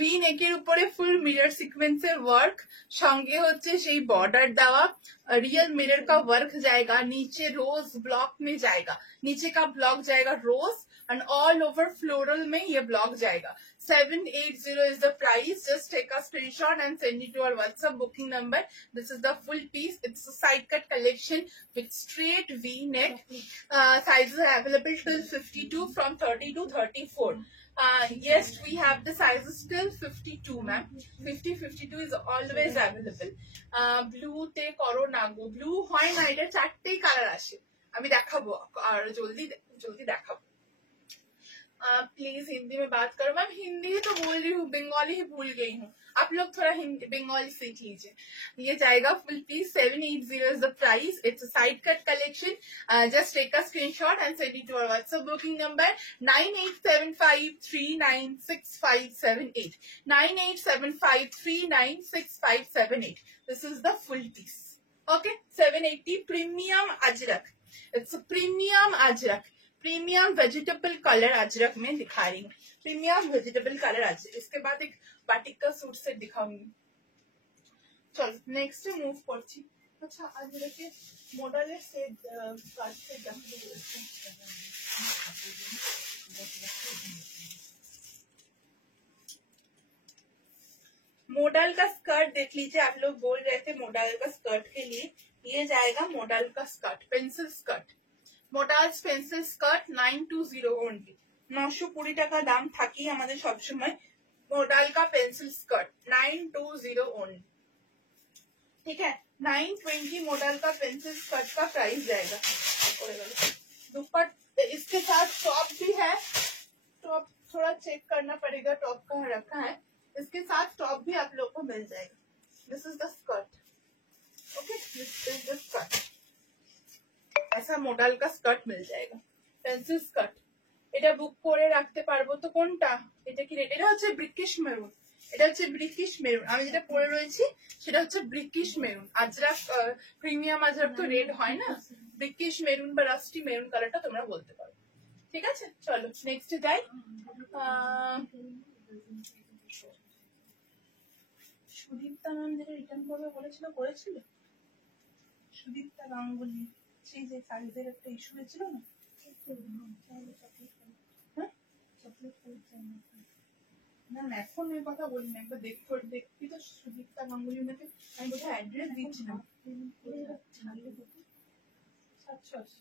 ভি নেকের উপরে ফুল মিরর সিকোয়েন্সের ওয়ার্ক, সঙ্গে হচ্ছে সেই বর্ডার দেওয়া, रियल मिरर का वर्क जाएगा, नीचे रोज ब्लॉक में जाएगा, नीचे का ब्लॉक जाएगा रोज, एंड ऑल ओवर फ्लोरल में ये ब्लॉक जाएगा। 780 is the price. Just take a screenshot and send it to our WhatsApp booking number. This is the full piece. It's a side cut collection with straight V neck. Sizes are available till 52 from 30 to 34. Yes, we have the sizes till 52, ma'am. 50-52 is always available. Blue te koro na go. Blue hoy na, এটা চারটেই colour আসে, আমি দেখাবো আর জলদি জলদি দেখাবো। Please Hindi में बात करो। मैम हिंदी ही तो बोल रही हूँ, बंगाली ही भूल गई हूँ, आप लोग थोड़ा हिंदी बंगाली सीख लीजिए। ये जाएगा full piece, 780 is the price. It's a side cut collection. Just take a screenshot and send it to our WhatsApp booking number 9875396578. 9875396578. This is the full piece. Okay, 780 premium ajrak. It's a premium ajrak, premium vegetable colour Ajrak में दिखा रही हूँ, premium vegetable colour Ajrak. इसके बाद एक batik का suit set दिखाऊंगी। चलो नेक्स्ट मूव करছি। আচ্ছা আজকে মডেলের সেট কাট से मॉडल का स्कर्ट देख लीजिए, आप लोग बोल रहे थे मॉडल का स्कर्ट के लिए, ये जाएगा मॉडल का स्कर्ट, पेंसिल स्कर्ट, মোটালস পেন্সিল স্কার্ট 920 ओनली। 920 টাকা দাম থাকি আমাদের সবসময় मोडाल का पेंसिल स्कर्ट 920 ओनली, ठीक है। 920 मोडाल का पेंसिल स्कर्ट का प्राइस जाएगा। दुपट्टा इसके साथ टॉप भी है, टॉप थोड़ा चेक करना पड़ेगा टॉप कहाँ रखा है, इसके साथ टॉप भी आप लोग को मिल जाएगा। This is the skirt, okay, this is the skirt, ऐसा मॉडल का स्कर्ट मिल जाएगा, पेंसिल स्कर्ट। এটা বুক করে রাখতে পারবো তো কোনটা, এটা কি রেট? এটা হচ্ছে ব্রিটিশ মেরুন, এটা হচ্ছে ব্রিটিশ মেরুন, আমি যেটা পরে রয়েছি সেটা হচ্ছে British maroon. Ajrak premium Ajrak তো রেড হয় না, ব্রিটিশ মেরুন বা রাস্টি মেরুন কালারটা তোমরা বলতে পারো, ঠিক আছে। চলো নেক্সট যাই। সুদীপ্তা ম্যাম যেটা রিটার্ন করবে বলেছিল, করেছিল সুদীপ্তা গাঙ্গুলি, সেই যে সাইজের একটা ইস্যু হয়েছিল না, ম্যাম এখন ওই কথা বলি না, একবার দেখবি তো সুদীপ্তা গাঙ্গুলি ওনাকে আমি বোধহয় অ্যাড্রেস দিচ্ছিলাম 780,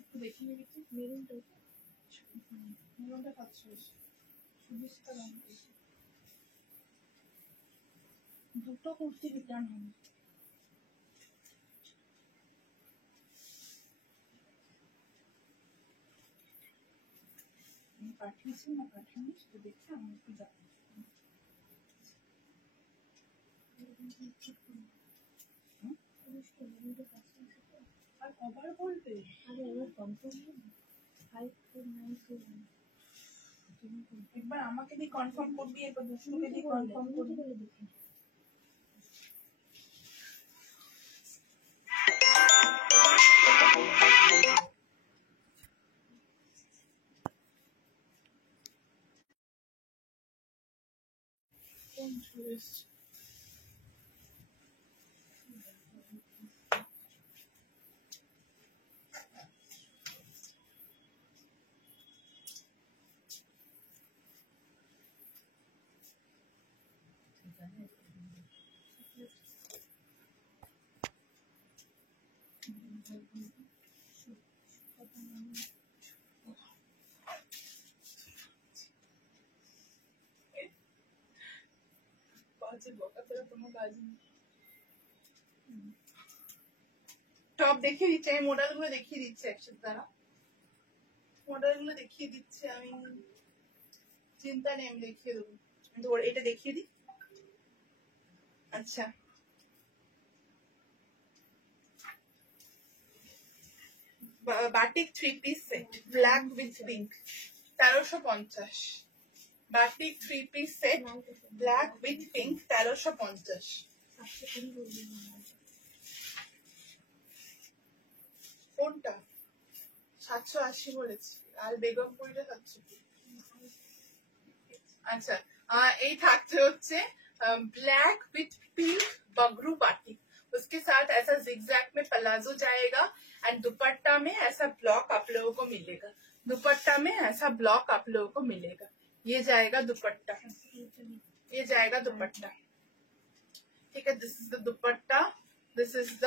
একটু দেখে নিবি তো মেরুনটা, মেরুনটা 780, সুদীপ্তা গাঙ্গুলি। দুটো কুর্তি রিটার্ন হবে, পাঠিয়েছি না পাঠানো সেটা দেখে আমি একটু যাবো। আর কবার বলবে, আরে আমার কমপ্লেন একবার আমাকে দিয়ে কনফার্ম করবি, এরপর দুষ্টুকে দিয়ে কনফার্ম করবি। টপ দেখিয়ে দিচ্ছে, আমি মডেল গুলো দেখিয়ে দিচ্ছি একসাথে, দ্বারা মডেল গুলো দেখিয়ে দিচ্ছে আমি, চিন্তা নেই আমি দেখিয়ে দেবো। তো এটা দেখিয়ে দিই। আচ্ছা, batik 3 piece set black with pink 1350। Batik 3 piece set black with pink 1350। কোনটা? 780 বলেছি, আর বেগমপুরিটা 700। अच्छा, ये থাকছে হচ্ছে black with pink Bagru batik, उसके साथ ऐसा जिगजैग में पलाजो जाएगा एंड दुपट्टा में ऐसा ब्लॉक आप लोगों को मिलेगा। दुपट्टा में ऐसा ब्लॉक आप लोगों को मिलेगा। ये जाएगा दुपट्टा, ये जाएगा दुपट्टा। ठीक है, this is the dupatta, this is the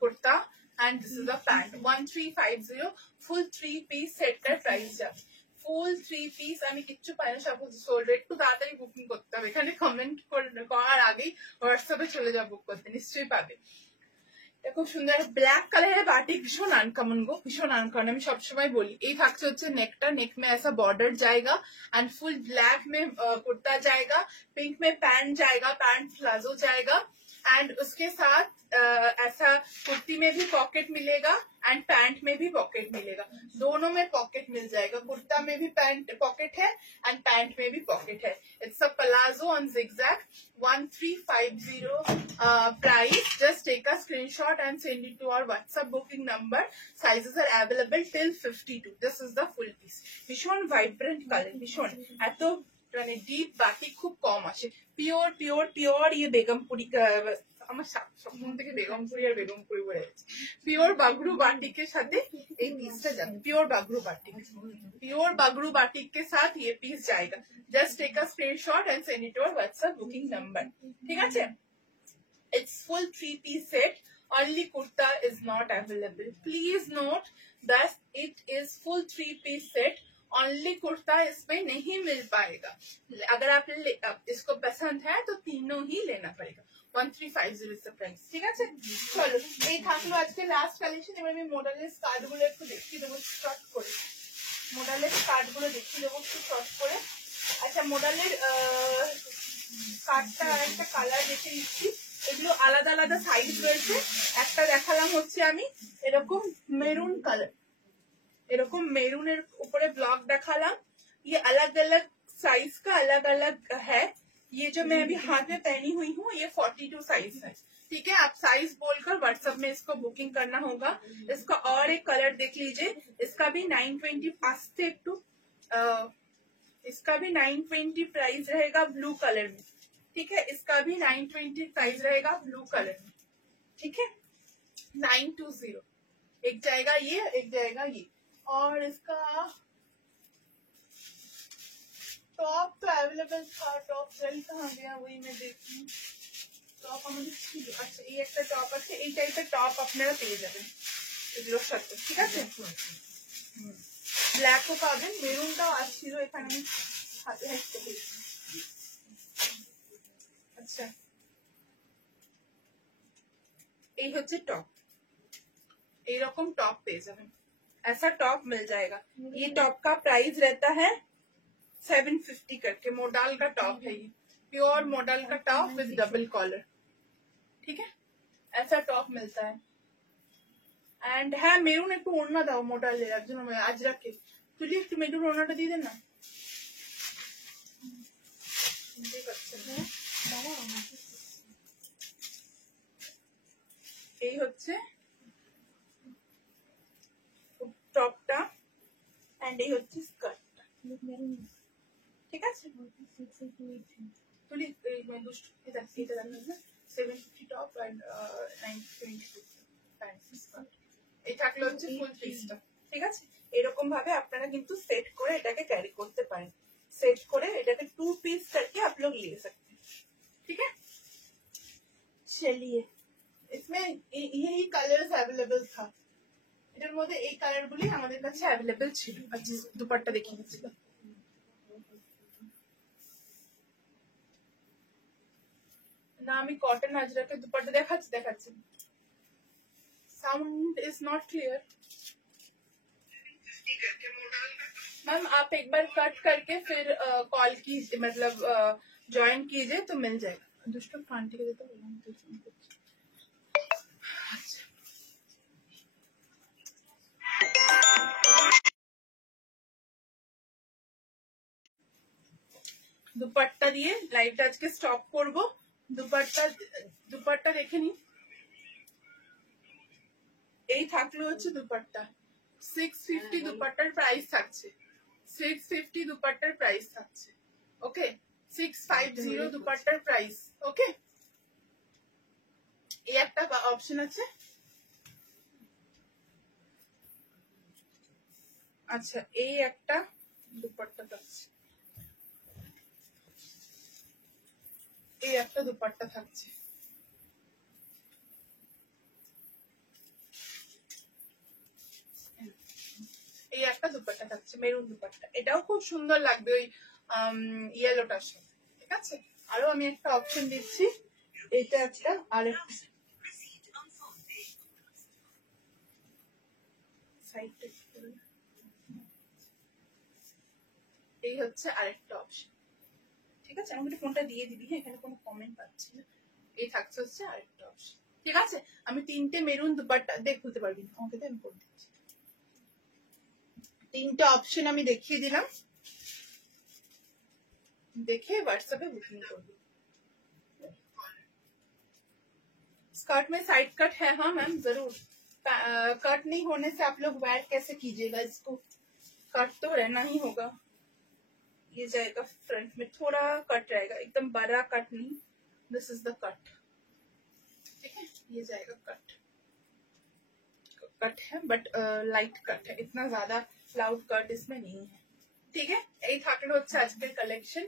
kurta and this is the pant. 1350 full 3 piece set का प्राइस जाए। ফুল 3 piece আমি কিচ্ছু পাই না, সব সোল্ড। একটু তাড়াতাড়ি বুকিং করতে হবে, এখানে কমেন্ট করার আগেই হোয়াটসঅ্যাপে চলে যাও বুক করতে, নিশ্চয়ই পাবে। এটা খুব সুন্দর ব্ল্যাক কালারের বাটিক, ভীষণ আনকমন গো, ভীষণ আনকমন। আমি সবসময় বলি। এই থাকছে হচ্ছে নেকটা, नेक में ऐसा बॉर्डर जाएगा एंड फुल ब्लैक में कुर्ता जाएगा, पिंक में पैंट जाएगा, पैंट प्लाजो जाएगा एंड उसके साथ ऐसा कुर्ती में भी पॉकेट मिलेगा एंड पैंट में भी पॉकेट मिलेगा, दोनों में पॉकेट मिल जाएगा। कुर्ता में भी पैंट पॉकेट है एंड पैंट में भी पॉकेट है। It's a palazzo on zigzag। 1350 price. Just take a screenshot and send it to our WhatsApp booking number. Sizes are available till 52। This is the full piece. भीषण vibrant colour, भीषण এত মানে deep batik খুব কম আসে। Pure pure pure ये বেগমপুরি, আমার স্বপ্ন থেকে বেগমপুরি আর বেগমপুরি বলে যাচ্ছে। পিওর বাগরু বাটিকের সাথে এই পিসটা যাবে। Pure Bagru batik, pure Bagru batik के साथ ये पीस जाएगा। Just take a screenshot and send it to our WhatsApp booking number. ठीक है, it's full 3 piece set. only kurta is not available। please note that it is full 3 piece set। Only kurta इसमें नहीं मिल पाएगा। अगर आप इसको पसंद है तो तीनों ही लेना पड़ेगा। 1350 प्राइस। ঠিক আছে, চলো এই থাকলো আজকে লাস্ট কালেকশন। এবার আমি মডেলের স্কার্ট গুলো একটু দেখিয়ে দেবো শর্ট করে। মডেলের স্কার্ট গুলো দেখিয়ে দেবো একটু শর্ট করে। আচ্ছা, মডেলের স্কার্টটা একটা কালার দেখে দিচ্ছি। এগুলো আলাদা আলাদা সাইজ রয়েছে। একটা দেখালাম হচ্ছে আমি এরকম মেরুন কালার, এরকম মেরুনের উপরে ব্লক দেখালাম। ये अलग अलग साइज का अलग अलग है। ये जो मैं अभी हाथ में पहनी हुई हूँ ये 42 साइज है। ठीक है, आप साइज बोलकर व्हाट्सएप में इसको बुकिंग करना होगा। इसका और एक कलर देख लीजिए, इसका भी 920 आस्ते टू इसका भी 920 प्राइस रहेगा ब्लू कलर में। ठीक है, इसका भी 920 प्राइस रहेगा ब्लू कलर में। ठीक है, 920। एक जाएगा ये, एक जाएगा ये। और इसका टॉप तो अवेलेबल था, टॉप चल कहाँ गया वही मैं देखती हूँ। টপ আমাদের ছিল। আচ্ছা, এই একটা টপ আছে, এই টাইপের টপ আপনারা পেয়ে যাবেন এগুলোর সাথে। ঠিক আছে, ব্ল্যাকও পাবেন, মেরুনটাও আসছিল এখানে হাতে হাতে পেয়েছি। আচ্ছা, এই হচ্ছে টপ, এইরকম টপ পেয়ে যাবেন। ऐसा टॉप मिल जाएगा। ये टॉप का प्राइस रहता है 750 करके। मॉडल का टॉप है ये, प्योर मॉडल का टॉप विद डबल कॉलर। ठीक है, ऐसा टॉप मिलता है। एंड है मेरून एक ओढ़ना दाओ मॉडल ले आज रखे তুলি একটু মেরুন ওড়নাটা দিয়ে দেন না। বুঝতেই পারছেন না? এই হচ্ছে টপটা এন্ড এই হচ্ছে স্কার্টটা, ঠিক আছে? তুলি এটা 750 টপ এন্ড 920 প্যান্ট স্কার্ট। এই থাকলে হচ্ছে ফুল পিসটা, ঠিক আছে? এরকম ভাবে আপনারা কিন্তু सेट করে এটাকে ক্যারি করতে পারেন। सेट করে এটাকে 2 पीस करके आप लोग ले सकते हैं, ठीक है? चलिए, इसमें यही कलर्स अवेलेबल था, এটার মধ্যে এই কালারগুলি আমাদের কাছে अवेलेबल ছিল। আচ্ছা, দুপাট্টা দেখিয়ে দিচ্ছি। না, আমি কটন আজরাকের দুপাট্টা দেখাচ্ছি। Sound is not clear. Ma'am आप एक बार कट करके फिर कॉल कीजिए, मतलब ज्वाइन कीजिए तो मिल जाएगा। दुष्ट आंटी को देता बोला দুপাট্টা দিয়ে লাইভটা আজকে স্টপ করব। দুপাট্টা দেখে নি। এই থাকলো হচ্ছে দুপাট্টা 650 দুপাট্টার প্রাইস থাকছে 650 দুপাট্টার প্রাইস থাকছে ওকে 650 দুপাট্টার প্রাইস ওকে। এই একটা অপশন আছে। আচ্ছা, এই একটা দুপাট্টা থাকছে, এই একটা দুপাট্টা থাকছে। এই একটা দুপাট্টা থাকছে মেরুন দুপাট্টা, এটাও খুব সুন্দর লাগবে ওই ইয়েলোটার সাথে, ঠিক আছে? আরো আমি একটা অপশন দিচ্ছি, এটা একটা আরেকটা এই হচ্ছে আরেকটা অপশন, ঠিক আছে? আমি একটু ফোনটা দিয়ে দিবি, হ্যাঁ, এখানে কোনো কমেন্ট পাচ্ছি না। এই থাকছে হচ্ছে আরেকটা অপশন, ঠিক আছে? আমি 3টে মেরুন দুপাট্টা খুলতে পারবি না, আমাকে আমি করে দিচ্ছি। 3টা অপশন আমি দেখিয়ে দিলাম, देखे व्हाट्सएप पे बुकिंग कर दो। स्कर्ट में साइड कट है? हाँ मैम जरूर। कट नहीं होने से आप लोग वेयर कैसे कीजिएगा इसको? कट तो रहना ही होगा। ये जाएगा फ्रंट में, थोड़ा कट रहेगा, एकदम बड़ा कट नहीं। दिस इज द कट, ठीक है? ये जाएगा कट है बट लाइट कट है, इतना ज्यादा लाउड कट इसमें नहीं है, ठीक है? यही থাকলো হচ্ছে আজকের collection.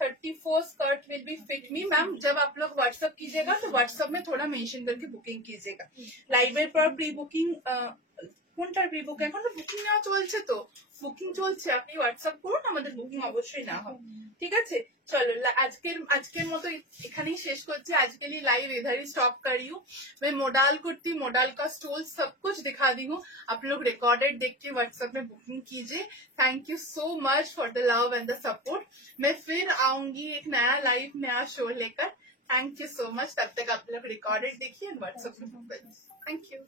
34 skirt will be fit me. Ma'am जब आप लोग व्हाट्सएप कीजिएगा तो व्हाट्सएप में थोड़ा मेंशन करके बुकिंग कीजिएगा। লাইভের পর প্রি বুকিং, কোনটার প্রি বুকিং? এখন তো বুকিং নেওয়া চলছে, তো বুকিং চলছে, আপনি হোয়াটসঅ্যাপ করুন, আমাদের বুকিং অবশ্যই না হয়, ঠিক আছে? चलो আজকের মতো এখানেই শেষ করছি। आज के लिए लाइव इधर ही स्टॉप कर रही हूँ। मैं मोडाल कुर्ती, मोडाल का स्टोल सब कुछ दिखा दी हूँ। आप लोग रिकॉर्डेड देख के व्हाट्सएप में बुकिंग कीजिए। Thank you so much for the love and the support. मैं फिर आऊंगी एक नया लाइव, नया शो लेकर। Thank you so much. तब तक आप लोग रिकॉर्डेड देखिए, व्हाट्सएप में बुक करिए। Thank you.